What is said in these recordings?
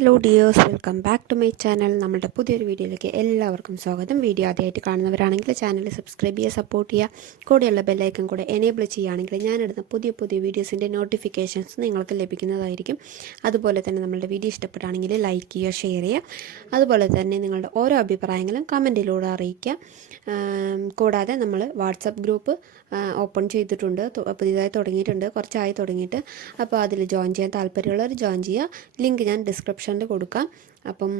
Hello dears welcome back to my channel നമ്മുടെ പുതിയൊരു വീഡിയോയിലേക്ക് എല്ലാവർക്കും സ്വാഗതം. വീഡിയോ ആദ്യമായിട്ട് കാണുന്നവരാണെങ്കിൽ ചാനൽ സബ്സ്ക്രൈബ് ചെയ്യുക സപ്പോർട്ട് ചെയ്യുക. കൂടെയുള്ള ബെല്ലൈക്കൻ കൂടെ എനേബിൾ ചെയ്യുകയാണെങ്കിൽ ഞാനിടുന്ന പുതിയ പുതിയ വീഡിയോസിന്റെ നോട്ടിഫിക്കേഷൻസ് നിങ്ങൾക്ക് ലഭിക്കുന്നതായിരിക്കും. അതുപോലെ തന്നെ നമ്മളുടെ വീഡിയോ ഇഷ്ടപ്പെട്ടാണെങ്കിൽ ലൈക്ക് ചെയ്യുക ഷെയർ ചെയ്യുക. അതുപോലെ തന്നെ നിങ്ങളുടെ ഓരോ അഭിപ്രായങ്ങളും കമന്റിലൂടെ അറിയിക്കുക. കൂടാതെ നമ്മൾ വാട്സപ്പ് ഗ്രൂപ്പ് ഓപ്പൺ ചെയ്തിട്ടുണ്ട്. പുതിയതായി തുടങ്ങിയിട്ടുണ്ട്. കുറച്ചായി തുടങ്ങിയിട്ട്. അപ്പോൾ അതിൽ ജോയിൻ ചെയ്യാൻ താല്പര്യമുള്ളവർ ജോയിൻ ചെയ്യുക. ലിങ്ക് ഞാൻ ഡിസ്ക്രിപ്ഷനിൽ കൊടുക്കാം. അപ്പം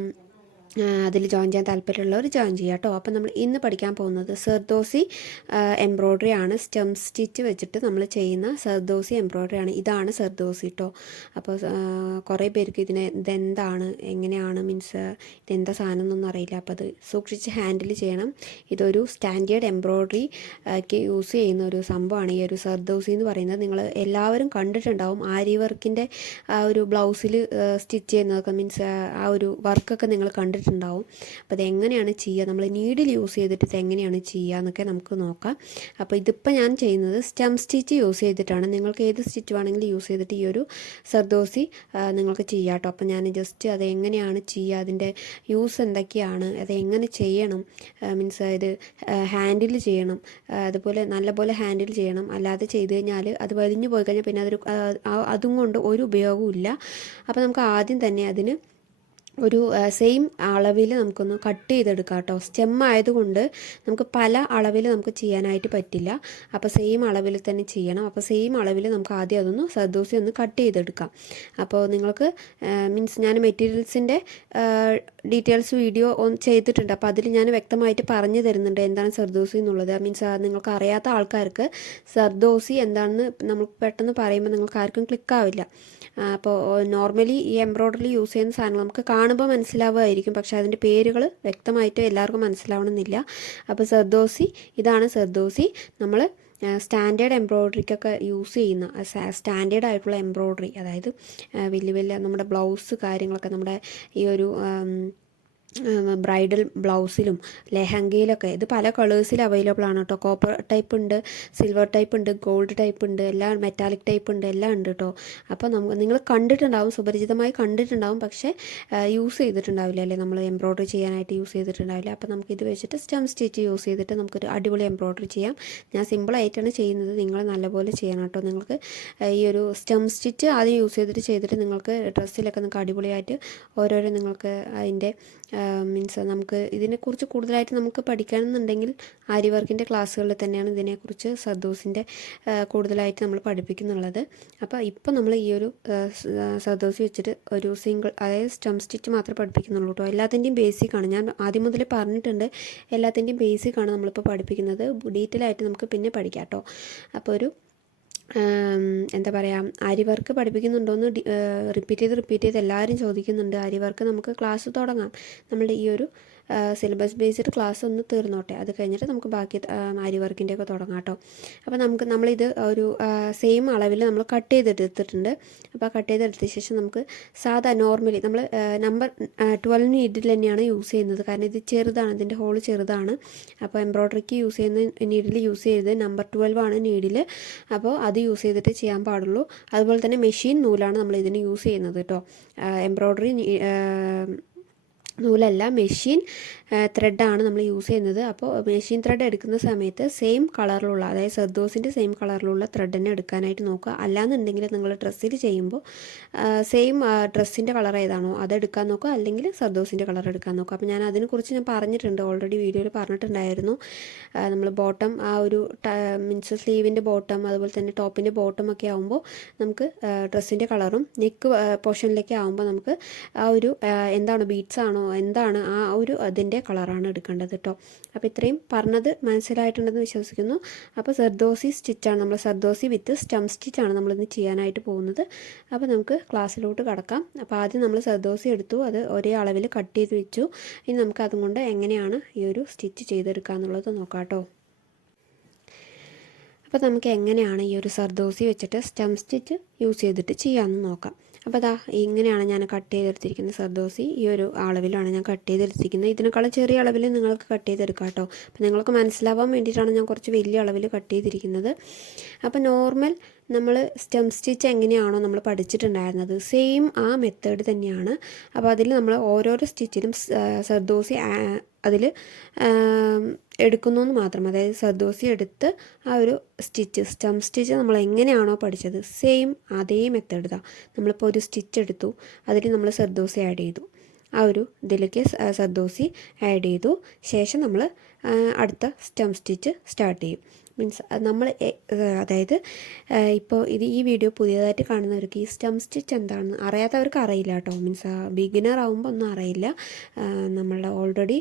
അതിൽ ജോയിൻ ചെയ്യാൻ താല്പര്യമുള്ളവർ ജോയിൻ ചെയ്യുക കേട്ടോ. അപ്പം നമ്മൾ ഇന്ന് പഠിക്കാൻ പോകുന്നത് സെർദോസി എംബ്രോയ്ഡറി ആണ്. സ്റ്റെം സ്റ്റിച്ച് വെച്ചിട്ട് നമ്മൾ ചെയ്യുന്ന സെർദോസി എംബ്രോയ്ഡറി ആണ്. ഇതാണ് സെർദോസി കേട്ടോ അപ്പോൾ കുറേ പേർക്ക് ഇതിനെ ഇതെന്താണ് എങ്ങനെയാണ് മീൻസ് ഇതെന്താ സാധനം എന്നൊന്നും അറിയില്ല. അപ്പോൾ അത് സൂക്ഷിച്ച് ഹാൻഡിൽ ചെയ്യണം. ഇതൊരു സ്റ്റാൻഡേർഡ് എംബ്രോയ്ഡറി ഒക്കെ യൂസ് ചെയ്യുന്ന ഒരു സംഭവമാണ് ഈ ഒരു സർദോസി എന്ന് പറയുന്നത്. നിങ്ങൾ എല്ലാവരും കണ്ടിട്ടുണ്ടാവും. ആരി വർക്കിന്റെ ആ ഒരു ബ്ലൗസിൽ സ്റ്റിച്ച് ചെയ്യുന്നതൊക്കെ മീൻസ് ആ ഒരു വർക്കൊക്കെ നിങ്ങൾ കണ്ടിട്ടുണ്ടാവും അപ്പോൾ ഇത് എങ്ങനെയാണ് ചെയ്യുക? നമ്മൾ നീഡിൽ യൂസ് ചെയ്തിട്ട് ഇത് എങ്ങനെയാണ് ചെയ്യുക എന്നൊക്കെ നമുക്ക് നോക്കാം. അപ്പോൾ ഇതിപ്പോൾ ഞാൻ ചെയ്യുന്നത് സ്റ്റം സ്റ്റിച്ച് യൂസ് ചെയ്തിട്ടാണ്. നിങ്ങൾക്ക് ഏത് സ്റ്റിച്ച് വേണമെങ്കിലും യൂസ് ചെയ്തിട്ട് ഈ ഒരു സർദോസി നിങ്ങൾക്ക് ചെയ്യാം കേട്ടോ. അപ്പോൾ ഞാൻ ജസ്റ്റ് അത് എങ്ങനെയാണ് ചെയ്യുക? അതിന്റെ യൂസ് എന്തൊക്കെയാണ്? അത് എങ്ങനെ ചെയ്യണം മീൻസ് ഇത് ഹാൻഡിൽ ചെയ്യണം. അതുപോലെ നല്ലപോലെ ഹാൻഡിൽ ചെയ്യണം. അല്ലാതെ ചെയ്ത് കഴിഞ്ഞാൽ അത് വലിഞ്ഞു പോയി കഴിഞ്ഞാൽ പിന്നെ അതൊരു അതും കൊണ്ട് ഒരു ഉപയോഗവും ഇല്ല. അപ്പോൾ നമുക്ക് ആദ്യം തന്നെ അതിന് ഒരു സെയിം അളവിൽ നമുക്കൊന്ന് കട്ട് ചെയ്തെടുക്കാം കേട്ടോ. സ്റ്റെം ആയതുകൊണ്ട് നമുക്ക് പല അളവിൽ നമുക്ക് ചെയ്യാനായിട്ട് പറ്റില്ല. അപ്പോൾ സെയിം അളവിൽ തന്നെ ചെയ്യണം. അപ്പോൾ സെയിം അളവിൽ നമുക്ക് ആദ്യം അതൊന്ന് സദോസി ഒന്ന് കട്ട് ചെയ്തെടുക്കാം. അപ്പോൾ നിങ്ങൾക്ക് മീൻസ് ഞാൻ മെറ്റീരിയൽസിന്റെ ഡീറ്റെയിൽസ് വീഡിയോ ഒന്ന് ചെയ്തിട്ടുണ്ട്. അപ്പോൾ അതിൽ ഞാൻ വ്യക്തമായിട്ട് പറഞ്ഞു തരുന്നുണ്ട് എന്താണ് സർദോസി എന്നുള്ളത്. മീൻസ് നിങ്ങൾക്ക് അറിയാത്ത ആൾക്കാർക്ക് സർദോസി എന്താണെന്ന് നമ്മൾ പെട്ടെന്ന് പറയുമ്പോൾ നിങ്ങൾക്ക് ആർക്കും ക്ലിക്ക് ആവില്ല. ആ, അപ്പോൾ നോർമലി ഈ എംബ്രോയ്ഡറി യൂസ് ചെയ്യുന്ന സാധനങ്ങൾ നമുക്ക് കാണുമ്പോൾ മനസ്സിലാവുമായിരിക്കും. പക്ഷെ അതിന്റെ പേരുകൾ വ്യക്തമായിട്ട് എല്ലാവർക്കും മനസ്സിലാവണമെന്നില്ല. അപ്പോൾ സെർദോസി ഇതാണ് സെർദോസി നമ്മൾ സ്റ്റാൻഡേർഡ് എംബ്രോയ്ഡറിക്കൊക്കെ യൂസ് ചെയ്യുന്ന സ്റ്റാൻഡേർഡ് ആയിട്ടുള്ള എംബ്രോയ്ഡറി അതായത് വലിയ വലിയ നമ്മുടെ ബ്ലൗസ് കാര്യങ്ങളൊക്കെ നമ്മുടെ ഈ ഒരു ബ്രൈഡൽ ബ്ലൗസിലും ലെഹങ്കയിലൊക്കെ. ഇത് പല കളേഴ്സിൽ അവൈലബിൾ ആണ് കേട്ടോ. കോപ്പർ ടൈപ്പ് ഉണ്ട് സിൽവർ ടൈപ്പ് ഉണ്ട് ഗോൾഡ് ടൈപ്പ് ഉണ്ട് എല്ലാം മെറ്റാലിക് ടൈപ്പ് ഉണ്ട് എല്ലാം ഉണ്ട് കേട്ടോ. അപ്പോൾ നമുക്ക് നിങ്ങൾ കണ്ടിട്ടുണ്ടാവും സുപരിചിതമായി കണ്ടിട്ടുണ്ടാവും പക്ഷേ യൂസ് ചെയ്തിട്ടുണ്ടാവില്ല അല്ലേ? നമ്മൾ എംബ്രോയ്ഡറി ചെയ്യാനായിട്ട് യൂസ് ചെയ്തിട്ടുണ്ടാവില്ല. അപ്പോൾ നമുക്ക് ഇത് വെച്ചിട്ട് സ്റ്റം സ്റ്റിച്ച് യൂസ് ചെയ്തിട്ട് നമുക്കൊരു അടിപൊളി എംബ്രോയ്ഡറി ചെയ്യാം. ഞാൻ സിമ്പിളായിട്ടാണ് ചെയ്യുന്നത്. നിങ്ങൾ നല്ലപോലെ ചെയ്യണം കേട്ടോ. നിങ്ങൾക്ക് ഈ ഒരു സ്റ്റം സ്റ്റിച്ച് ആദ്യം യൂസ് ചെയ്തിട്ട് ചെയ്തിട്ട് നിങ്ങൾക്ക് ഡ്രസ്സിലൊക്കെ നിങ്ങൾക്ക് അടിപൊളിയായിട്ട് ഓരോരോ നിങ്ങൾക്ക് അതിന്റെ മീൻസ് നമുക്ക് ഇതിനെക്കുറിച്ച് കൂടുതലായിട്ട് നമുക്ക് പഠിക്കണമെന്നുണ്ടെങ്കിൽ ആരി വർക്കിന്റെ ക്ലാസ്സുകളിൽ തന്നെയാണ് ഇതിനെക്കുറിച്ച് സദോസിന്റെ കൂടുതലായിട്ട് നമ്മൾ പഠിപ്പിക്കുന്നുള്ളത്. അപ്പോൾ ഇപ്പോൾ നമ്മൾ ഈ ഒരു സദോസ് വെച്ചിട്ട് ഒരു സിംഗിൾ അതായത് സ്റ്റം സ്റ്റിച്ച് മാത്രമേ പഠിപ്പിക്കുന്നുള്ളൂ കേട്ടോ. എല്ലാത്തിന്റെയും ആണ്. ഞാൻ ആദ്യം മുതൽ പറഞ്ഞിട്ടുണ്ട് എല്ലാത്തിന്റെയും ബേസിക്കാണ് നമ്മളിപ്പോൾ പഠിപ്പിക്കുന്നത്. ഡീറ്റെയിൽ ആയിട്ട് നമുക്ക് പിന്നെ പഠിക്കാം കേട്ടോ. അപ്പോൾ ഒരു എന്താ പറയുക ആരി വർക്ക് പഠിപ്പിക്കുന്നുണ്ടോയെന്ന് റിപ്പീറ്റ് ചെയ്ത് റിപ്പീറ്റ് ചെയ്ത് എല്ലാവരും ചോദിക്കുന്നുണ്ട്. ആരി വർക്ക് നമുക്ക് ക്ലാസ് തുടങ്ങാം. നമ്മുടെ ഈ ഒരു സിലബസ് ബേസ്ഡ് ക്ലാസ് ഒന്ന് തീർന്നോട്ടെ. അത് കഴിഞ്ഞിട്ട് നമുക്ക് ബാക്കി ആരി വർക്കിന്റെ ഒക്കെ തുടങ്ങാം കേട്ടോ. അപ്പോൾ നമുക്ക് നമ്മളിത് ഒരു സെയിം അളവിൽ നമ്മൾ കട്ട് ചെയ്തെടുത്തിട്ടുണ്ട്. അപ്പോൾ കട്ട് ചെയ്തെടുത്ത ശേഷം നമുക്ക് സാധാ നോർമലി നമ്മൾ നമ്പർ ട്വൽവ് നീഡിൽ തന്നെയാണ് യൂസ് ചെയ്യുന്നത്. കാരണം ഇത് ചെറുതാണ് ഇതിന്റെ ഹോൾ ചെറുതാണ്. അപ്പോൾ എംബ്രോയ്ഡറിക്ക് യൂസ് ചെയ്യുന്ന നീഡിൽ യൂസ് ചെയ്ത് നമ്പർ ട്വൽവ് ആണ് നീഡിൽ അപ്പോൾ അത് യൂസ് ചെയ്തിട്ട് ചെയ്യാൻ പാടുള്ളൂ. അതുപോലെ തന്നെ മെഷീൻ നൂലാണ് നമ്മൾ ഇതിന് യൂസ് ചെയ്യുന്നത് കേട്ടോ. എംബ്രോയ്ഡറി നൂലല്ല മെഷീൻ. ത്രെഡാണ് നമ്മൾ യൂസ് ചെയ്യുന്നത്. അപ്പോൾ മെഷീൻ ത്രെഡ് എടുക്കുന്ന സമയത്ത് സെയിം കളറിലുള്ള അതായത് സെർദോസിന്റെ സെയിം കളറിലുള്ള ത്രെഡ് തന്നെ എടുക്കാനായിട്ട് നോക്കുക. അല്ലാന്നുണ്ടെങ്കിൽ നിങ്ങൾ ഡ്രസ്സിൽ ചെയ്യുമ്പോൾ സെയിം ഡ്രസ്സിന്റെ കളർ ഏതാണോ അതെടുക്കാൻ നോക്കുക. അല്ലെങ്കിൽ സർദോസിന്റെ കളർ എടുക്കാൻ നോക്കുക. അപ്പോൾ ഞാൻ അതിനെക്കുറിച്ച് ഞാൻ പറഞ്ഞിട്ടുണ്ട്. ഓൾറെഡി വീഡിയോയിൽ പറഞ്ഞിട്ടുണ്ടായിരുന്നു. നമ്മൾ ബോട്ടം ആ ഒരു മീൻസ് സ്ലീവിന്റെ ബോട്ടം അതുപോലെ തന്നെ ടോപ്പിന്റെ ബോട്ടം ഒക്കെ ആകുമ്പോൾ നമുക്ക് ഡ്രസ്സിന്റെ കളറും നെക്ക് പോർഷനിലൊക്കെ ആകുമ്പോൾ നമുക്ക് ആ ഒരു എന്താണ് ബീഡ്സ് ആണോ എന്താണ് ആ ഒരു അതിന്റെ കളറാണ് എടുക്കേണ്ടത് കേട്ടോ അപ്പോൾ ഇത്രയും പറഞ്ഞത് മനസ്സിലായിട്ടുണ്ടെന്ന് വിശ്വസിക്കുന്നു. അപ്പോൾ സർദോസി സ്റ്റിച്ചാണ് നമ്മൾ സർദോസി വിത്ത് സ്റ്റം സ്റ്റിച്ചാണ് നമ്മളിന്ന് ചെയ്യാനായിട്ട് പോകുന്നത്. അപ്പോൾ നമുക്ക് ക്ലാസ്സിലോട്ട് കടക്കാം. അപ്പോൾ ആദ്യം നമ്മൾ സർദോസി എടുത്തു. അത് ഒരേ അളവിൽ കട്ട് ചെയ്ത് വെച്ചു. ഇനി നമുക്ക് അതുകൊണ്ട് എങ്ങനെയാണ് ഈ ഒരു സ്റ്റിച്ച് ചെയ്തെടുക്കുക എന്നുള്ളത് നോക്കാം കേട്ടോ അപ്പോൾ നമുക്ക് എങ്ങനെയാണ് ഈ ഒരു സർദോസി വെച്ചിട്ട് സ്റ്റം സ്റ്റിച്ച് യൂസ് ചെയ്തിട്ട് ചെയ്യാമെന്ന് നോക്കാം. അപ്പോൾ അതാ ഇങ്ങനെയാണ് ഞാൻ കട്ട് ചെയ്തെടുത്തിരിക്കുന്നത് സർദോസി. ഈ ഒരു അളവിലാണ് ഞാൻ കട്ട് ചെയ്തെടുത്തിരിക്കുന്നത്. ഇതിനേക്കാളും ചെറിയ അളവിൽ നിങ്ങൾക്ക് കട്ട് ചെയ്തെടുക്കാം കേട്ടോ. അപ്പോൾ നിങ്ങൾക്ക് മനസ്സിലാവാൻ വേണ്ടിയിട്ടാണ് ഞാൻ കുറച്ച് വലിയ അളവിൽ കട്ട് ചെയ്തിരിക്കുന്നത്. അപ്പോൾ നോർമൽ നമ്മൾ സ്റ്റെം സ്റ്റിച്ച് എങ്ങനെയാണോ നമ്മൾ പഠിച്ചിട്ടുണ്ടായിരുന്നത് സെയിം ആ മെത്തേഡ് തന്നെയാണ്. അപ്പോൾ അതിൽ നമ്മൾ ഓരോരോ സ്റ്റിച്ചിലും സർദോസി അതിൽ എടുക്കുന്നു എന്ന് മാത്രം. അതായത് സർദോസി എടുത്ത് ആ ഒരു സ്റ്റിച്ച് സ്റ്റം സ്റ്റിച്ച് നമ്മൾ എങ്ങനെയാണോ പഠിച്ചത് സെയിം അതേ മെത്തേഡ് തന്നെ നമ്മളിപ്പോൾ ഒരു സ്റ്റിച്ച് എടുത്തു അതിൽ നമ്മൾ സർദോസി ആഡ് ചെയ്തു. ആ ഒരു ഇതിലേക്ക് സർദോസി ആഡ് ചെയ്തു. ശേഷം നമ്മൾ അടുത്ത സ്റ്റം സ്റ്റിച്ച് സ്റ്റാർട്ട് ചെയ്യും. മീൻസ് നമ്മൾ അതായത് ഇപ്പോൾ ഇത് ഈ വീഡിയോ പുതിയതായിട്ട് കാണുന്നവർക്ക് ഈ സ്റ്റം സ്റ്റിച്ച് എന്താണെന്ന് അറിയാത്തവർക്ക് അറിയില്ല കേട്ടോ മീൻസ് ബിഗിനർ ആകുമ്പോൾ ഒന്നും അറിയില്ല. നമ്മളുടെ ഓൾറെഡി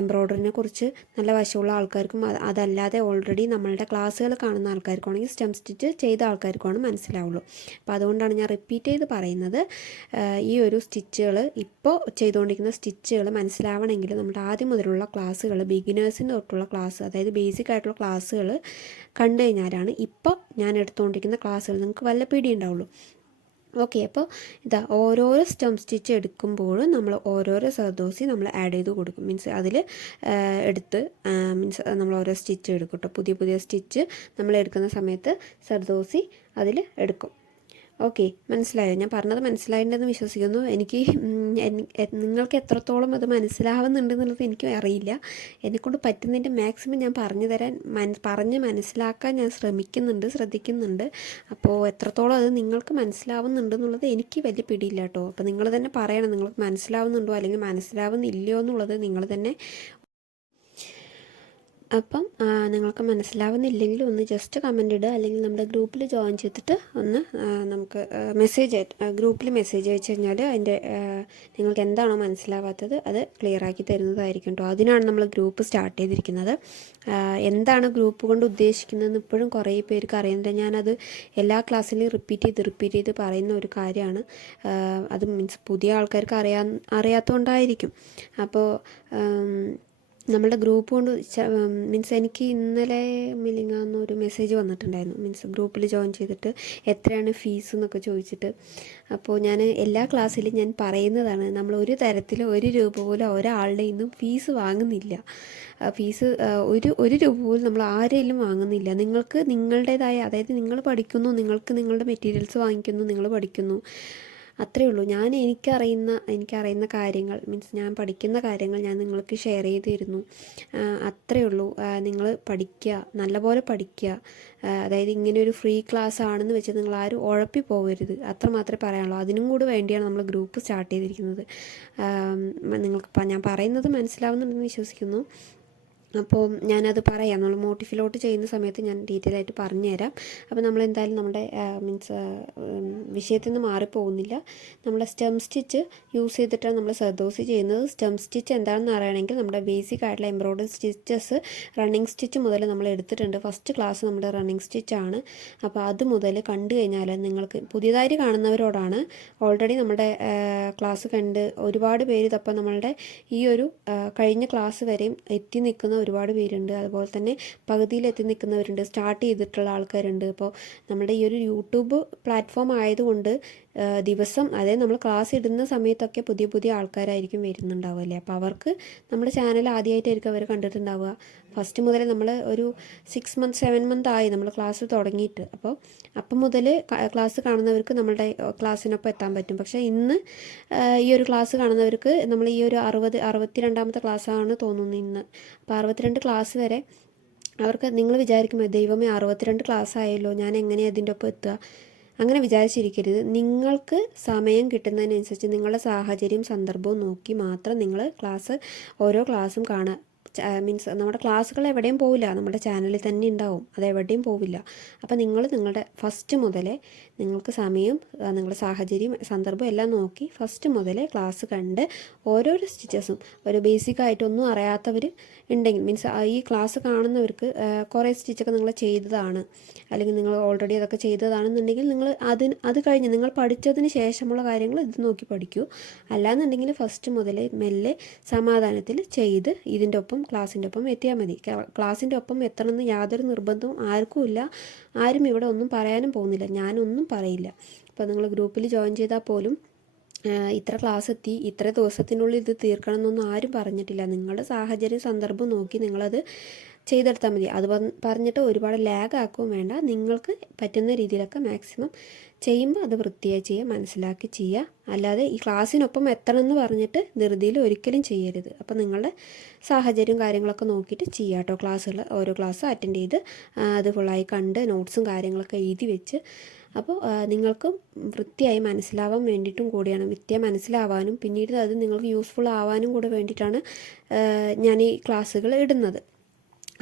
എംബ്രോയ്ഡറിനെ കുറിച്ച് നല്ല വശമുള്ള ആൾക്കാർക്കും അതല്ലാതെ ഓൾറെഡി നമ്മളുടെ ക്ലാസ്സുകൾ കാണുന്ന ആൾക്കാർക്കാണെങ്കിൽ സ്റ്റം സ്റ്റിച്ച് ചെയ്ത ആൾക്കാർക്കാണ് മനസ്സിലാവുള്ളൂ. അപ്പോൾ അതുകൊണ്ടാണ് ഞാൻ റിപ്പീറ്റ് ചെയ്ത് പറയുന്നത്. ഈ ഒരു സ്റ്റിച്ചുകൾ ഇപ്പോൾ ചെയ്തുകൊണ്ടിരിക്കുന്ന സ്റ്റിച്ചുകൾ മനസ്സിലാവണമെങ്കിൽ നമ്മുടെ ആദ്യം മുതലുള്ള ക്ലാസ്സുകൾ ബിഗിനേഴ്സിന്റെ തൊട്ടുള്ള ക്ലാസ് അതായത് ബേസിക് ആയിട്ടുള്ള ക്ലാസ്സുകൾ കണ്ടു കഴിഞ്ഞാലാണ് ഇപ്പോൾ ഞാൻ എടുത്തുകൊണ്ടിരിക്കുന്ന ക്ലാസ്സുകൾ നിങ്ങൾക്ക് വല്ല പിടി ഉണ്ടാവുള്ളൂ. ഓക്കെ അപ്പോൾ ഇതാ ഓരോരോ സ്റ്റം സ്റ്റിച്ച് എടുക്കുമ്പോഴും നമ്മൾ ഓരോരോ സർദോസി നമ്മൾ ആഡ് ചെയ്ത് കൊടുക്കും. മീൻസ് അതിൽ എടുത്ത് മീൻസ് നമ്മൾ ഓരോ സ്റ്റിച്ച് എടുക്കും കേട്ടോ. പുതിയ പുതിയ സ്റ്റിച്ച് നമ്മൾ എടുക്കുന്ന സമയത്ത് സർദോസി അതിൽ എടുക്കും. ഓക്കെ മനസ്സിലായോ? ഞാൻ പറഞ്ഞത് മനസ്സിലായിട്ടുണ്ടെന്ന് വിശ്വസിക്കുന്നു. എനിക്ക് നിങ്ങൾക്ക് എത്രത്തോളം അത് മനസ്സിലാവുന്നുണ്ടെന്നുള്ളത് എനിക്ക് അറിയില്ല. എന്നെക്കൊണ്ട് പറ്റുന്നതിന്റെ മാക്സിമം ഞാൻ പറഞ്ഞു തരാൻ മന പറഞ്ഞ് മനസ്സിലാക്കാൻ ഞാൻ ശ്രമിക്കുന്നുണ്ട് ശ്രദ്ധിക്കുന്നുണ്ട്. അപ്പോൾ എത്രത്തോളം അത് നിങ്ങൾക്ക് മനസ്സിലാവുന്നുണ്ടെന്നുള്ളത് എനിക്ക് വലിയ പിടിയില്ല കേട്ടോ. അപ്പോൾ നിങ്ങൾ തന്നെ പറയണം നിങ്ങൾക്ക് മനസ്സിലാവുന്നുണ്ടോ അല്ലെങ്കിൽ മനസ്സിലാവുന്നില്ലയോ എന്നുള്ളത് നിങ്ങൾ തന്നെ അപ്പം നിങ്ങൾക്ക് മനസ്സിലാവുന്നില്ലെങ്കിൽ ഒന്ന് ജസ്റ്റ് കമന്റ് ഇടുക. അല്ലെങ്കിൽ നമ്മുടെ ഗ്രൂപ്പിൽ ജോയിൻ ചെയ്തിട്ട് ഒന്ന് നമുക്ക് മെസ്സേജ് ഗ്രൂപ്പിൽ മെസ്സേജ് അയച്ചു കഴിഞ്ഞാൽ അതിന്റെ നിങ്ങൾക്ക് എന്താണോ മനസ്സിലാവാത്തത് അത് ക്ലിയർ ആക്കി തരുന്നതായിരിക്കും കേട്ടോ അതിനാണ് നമ്മൾ ഗ്രൂപ്പ് സ്റ്റാർട്ട് ചെയ്തിരിക്കുന്നത്. എന്താണ് ഗ്രൂപ്പ് കൊണ്ട് ഉദ്ദേശിക്കുന്നതെന്ന് ഇപ്പോഴും കുറേ പേർക്ക് അറിയുന്നില്ല. ഞാനത് എല്ലാ ക്ലാസ്സിലും റിപ്പീറ്റ് ചെയ്ത് റിപ്പീറ്റ് ചെയ്ത് പറയുന്ന ഒരു കാര്യമാണ്. അത് മീൻസ് പുതിയ ആൾക്കാർക്ക് അറിയാ അറിയാത്തതുകൊണ്ടായിരിക്കും അപ്പോൾ നമ്മളുടെ ഗ്രൂപ്പ് കൊണ്ട് മീൻസ് എനിക്ക് ഇന്നലെ മിലിങ്ങാന്ന് ഒരു മെസ്സേജ് വന്നിട്ടുണ്ടായിരുന്നു. മീൻസ് ഗ്രൂപ്പിൽ ജോയിൻ ചെയ്തിട്ട് എത്രയാണ് ഫീസ് എന്നൊക്കെ ചോദിച്ചിട്ട്. അപ്പോൾ ഞാൻ എല്ലാ ക്ലാസ്സിലും ഞാൻ പറയുന്നതാണ് നമ്മൾ ഒരു തരത്തിൽ ഒരു രൂപ പോലും ഒരാളുടെ ഇന്നും ഫീസ് വാങ്ങുന്നില്ല. ഫീസ് ഒരു ഒരു രൂപ പോലും നമ്മൾ ആരെയും വാങ്ങുന്നില്ല. നിങ്ങൾക്ക് നിങ്ങളുടേതായ അതായത് നിങ്ങൾ പഠിക്കുന്നു നിങ്ങൾക്ക് നിങ്ങളുടെ മെറ്റീരിയൽസ് വാങ്ങിക്കുന്നു നിങ്ങൾ പഠിക്കുന്നു. അത്രയേ ഉള്ളൂ. ഞാൻ എനിക്കറിയുന്ന എനിക്കറിയുന്ന കാര്യങ്ങൾ മീൻസ് ഞാൻ പഠിക്കുന്ന കാര്യങ്ങൾ ഞാൻ നിങ്ങൾക്ക് ഷെയർ ചെയ്ത് തരുന്നു അത്രയേ ഉള്ളൂ. നിങ്ങൾ പഠിക്കുക നല്ലപോലെ പഠിക്കുക. അതായത് ഇങ്ങനെ ഒരു ഫ്രീ ക്ലാസ് ആണെന്ന് വെച്ച് നിങ്ങൾ ആരും ഉഴപ്പി പോകരുത്. അത്ര മാത്രമേ പറയാനുള്ളൂ. അതിനും കൂടി വേണ്ടിയാണ് നമ്മൾ ഗ്രൂപ്പ് സ്റ്റാർട്ട് ചെയ്തിരിക്കുന്നത്. നിങ്ങൾക്ക് ഞാൻ പറയുന്നത് മനസ്സിലാവുന്നുണ്ടെന്ന് വിശ്വസിക്കുന്നു. അപ്പോൾ ഞാനത് പറയാം. നമ്മൾ മോട്ടിഫിലോട്ട് ചെയ്യുന്ന സമയത്ത് ഞാൻ ഡീറ്റെയിൽ ആയിട്ട് പറഞ്ഞുതരാം. അപ്പോൾ നമ്മൾ എന്തായാലും നമ്മുടെ മീൻസ് വിഷയത്തിൽ നിന്ന് മാറിപ്പോകുന്നില്ല. നമ്മുടെ സ്റ്റെം സ്റ്റിച്ച് യൂസ് ചെയ്തിട്ടാണ് നമ്മൾ സർദോസി ചെയ്യുന്നത്. സ്റ്റെം സ്റ്റിച്ച് എന്താണെന്ന് അറിയണമെങ്കിൽ നമ്മുടെ ബേസിക് ആയിട്ടുള്ള എംബ്രോയ്ഡറി സ്റ്റിച്ചസ് റണ്ണിങ് സ്റ്റിച്ച് മുതൽ നമ്മൾ എടുത്തിട്ടുണ്ട്. ഫസ്റ്റ് ക്ലാസ് നമ്മുടെ റണ്ണിങ് സ്റ്റിച്ചാണ്. അപ്പോൾ അത് മുതൽ കണ്ടു കഴിഞ്ഞാൽ നിങ്ങൾക്ക് പുതിയതായിട്ട് കാണുന്നവരോടാണ്. ഓൾറെഡി നമ്മുടെ ക്ലാസ് കണ്ട് ഒരുപാട് പേര് ഇതപ്പോൾ നമ്മളുടെ ഈ ഒരു കഴിഞ്ഞ ക്ലാസ് വരെയും എത്തി നിൽക്കുന്ന ഒരുപാട് പേരുണ്ട്. അതുപോലെ തന്നെ പകുതിയിലെത്തി നിൽക്കുന്നവരുണ്ട്. സ്റ്റാർട്ട് ചെയ്തിട്ടുള്ള ആൾക്കാരുണ്ട്. അപ്പോൾ നമ്മുടെ ഈ ഒരു യൂട്യൂബ് പ്ലാറ്റ്ഫോം ആയതുകൊണ്ട് ദിവസം അതായത് നമ്മൾ ക്ലാസ് ഇടുന്ന സമയത്തൊക്കെ പുതിയ പുതിയ ആൾക്കാരായിരിക്കും വരുന്നുണ്ടാവുക അല്ലേ? അപ്പോൾ അവർക്ക് നമ്മുടെ ചാനൽ ആദ്യമായിട്ടായിരിക്കും അവർ കണ്ടിട്ടുണ്ടാവുക. ഫസ്റ്റ് മുതൽ നമ്മൾ ഒരു സിക്സ് മന്ത് സെവൻ മന്ത് ആയി നമ്മൾ ക്ലാസ് തുടങ്ങിയിട്ട്. അപ്പോൾ അപ്പം മുതൽ ക്ലാസ് കാണുന്നവർക്ക് നമ്മളുടെ ക്ലാസ്സിനൊപ്പം എത്താൻ പറ്റും. പക്ഷേ ഇന്ന് ഈ ഒരു ക്ലാസ് കാണുന്നവർക്ക് നമ്മൾ ഈ ഒരു അറുപത് അറുപത്തി രണ്ടാമത്തെ ക്ലാസ്സാണ് തോന്നുന്നു ഇന്ന്. അപ്പോൾ അറുപത്തിരണ്ട് ക്ലാസ് വരെ അവർക്ക് നിങ്ങൾ വിചാരിക്കുമ്പോൾ ദൈവമേ അറുപത്തിരണ്ട് ക്ലാസ് ആയല്ലോ ഞാൻ എങ്ങനെയാണ് അതിന്റെ ഒപ്പം എത്തുക? അങ്ങനെ വിചാരിച്ചിരിക്കരുത്. നിങ്ങൾക്ക് സമയം കിട്ടുന്നതിനനുസരിച്ച് നിങ്ങളുടെ സാഹചര്യം സന്ദർഭവും നോക്കി മാത്രം നിങ്ങൾ ക്ലാസ് ഓരോ ക്ലാസ്സും കാണുക മീൻസ് നമ്മുടെ ക്ലാസ്സുകൾ എവിടെയും പോവില്ല. നമ്മുടെ ചാനലിൽ തന്നെ ഉണ്ടാവും. അത് എവിടെയും പോവില്ല. അപ്പോൾ നിങ്ങൾ നിങ്ങളുടെ ഫസ്റ്റ് മുതലേ നിങ്ങൾക്ക് സമയം നിങ്ങളുടെ സാഹചര്യം സന്ദർഭം എല്ലാം നോക്കി ഫസ്റ്റ് മുതലേ ക്ലാസ് കണ്ട് ഓരോരോ സ്റ്റിച്ചസും ഒരു ബേസിക് ആയിട്ടൊന്നും അറിയാത്തവർ ഉണ്ടെങ്കിൽ മീൻസ് ഈ ക്ലാസ് കാണുന്നവർക്ക് കുറേ സ്റ്റിച്ചൊക്കെ നിങ്ങൾ ചെയ്തതാണ്. അല്ലെങ്കിൽ നിങ്ങൾ ഓൾറെഡി അതൊക്കെ ചെയ്തതാണെന്നുണ്ടെങ്കിൽ നിങ്ങൾ അതിന് അത് കഴിഞ്ഞ് നിങ്ങൾ പഠിച്ചതിന് ശേഷമുള്ള കാര്യങ്ങൾ ഇത് നോക്കി പഠിക്കൂ. അല്ലാന്നുണ്ടെങ്കിൽ ഫസ്റ്റ് മുതൽ മെല്ലെ സമാധാനത്തിൽ ചെയ്ത് ഇതിന്റെ ഒപ്പം ക്ലാസ്സിന്റെ ഒപ്പം എത്തിയാൽ മതി. ക്ലാസ്സിന്റെ ഒപ്പം എത്തണമെന്ന് യാതൊരു നിർബന്ധവും ആർക്കും ഇല്ല. ആരും ഇവിടെ ഒന്നും പറയാനും പോകുന്നില്ല. ഞാനൊന്നും പറയില്ല. അപ്പോൾ നിങ്ങൾ ഗ്രൂപ്പിൽ ജോയിൻ ചെയ്താൽ പോലും ഇത്ര ക്ലാസ് എത്തി ഇത്ര ദിവസത്തിനുള്ളിൽ ഇത് തീർക്കണം എന്നൊന്നും ആരും പറഞ്ഞിട്ടില്ല. നിങ്ങളുടെ സാഹചര്യം സന്ദർഭം നോക്കി നിങ്ങളത് ചെയ്തെടുത്താൽ മതി. അത് പറഞ്ഞിട്ട് ഒരുപാട് ലാഗ് ആക്കുകയും വേണ്ട. നിങ്ങൾക്ക് പറ്റുന്ന രീതിയിലൊക്കെ മാക്സിമം ചെയ്യുമ്പോൾ അത് വൃത്തിയായി ചെയ്യുക മനസ്സിലാക്കി ചെയ്യുക. അല്ലാതെ ഈ ക്ലാസ്സിനൊപ്പം എത്തണം എന്ന് പറഞ്ഞിട്ട് ധൃതിയിൽ ഒരിക്കലും ചെയ്യരുത്. അപ്പോൾ നിങ്ങളുടെ സാഹചര്യവും കാര്യങ്ങളൊക്കെ നോക്കിയിട്ട് ചെയ്യുക കേട്ടോ. ക്ലാസ്സുകൾ ഓരോ ക്ലാസ് അറ്റൻഡ് ചെയ്ത് അത് ഫുള്ളായി കണ്ട് നോട്ട്സും കാര്യങ്ങളൊക്കെ എഴുതി വെച്ച് അപ്പോൾ നിങ്ങൾക്ക് വൃത്തിയായി മനസ്സിലാവാൻ വേണ്ടിയിട്ടും കൂടിയാണ്. വിദ്യ മനസ്സിലാവാനും പിന്നീട് അത് നിങ്ങൾക്ക് യൂസ്ഫുൾ ആവാനും കൂടെ വേണ്ടിയിട്ടാണ് ഞാൻ ഈ ക്ലാസ്സുകൾ ഇടുന്നത്.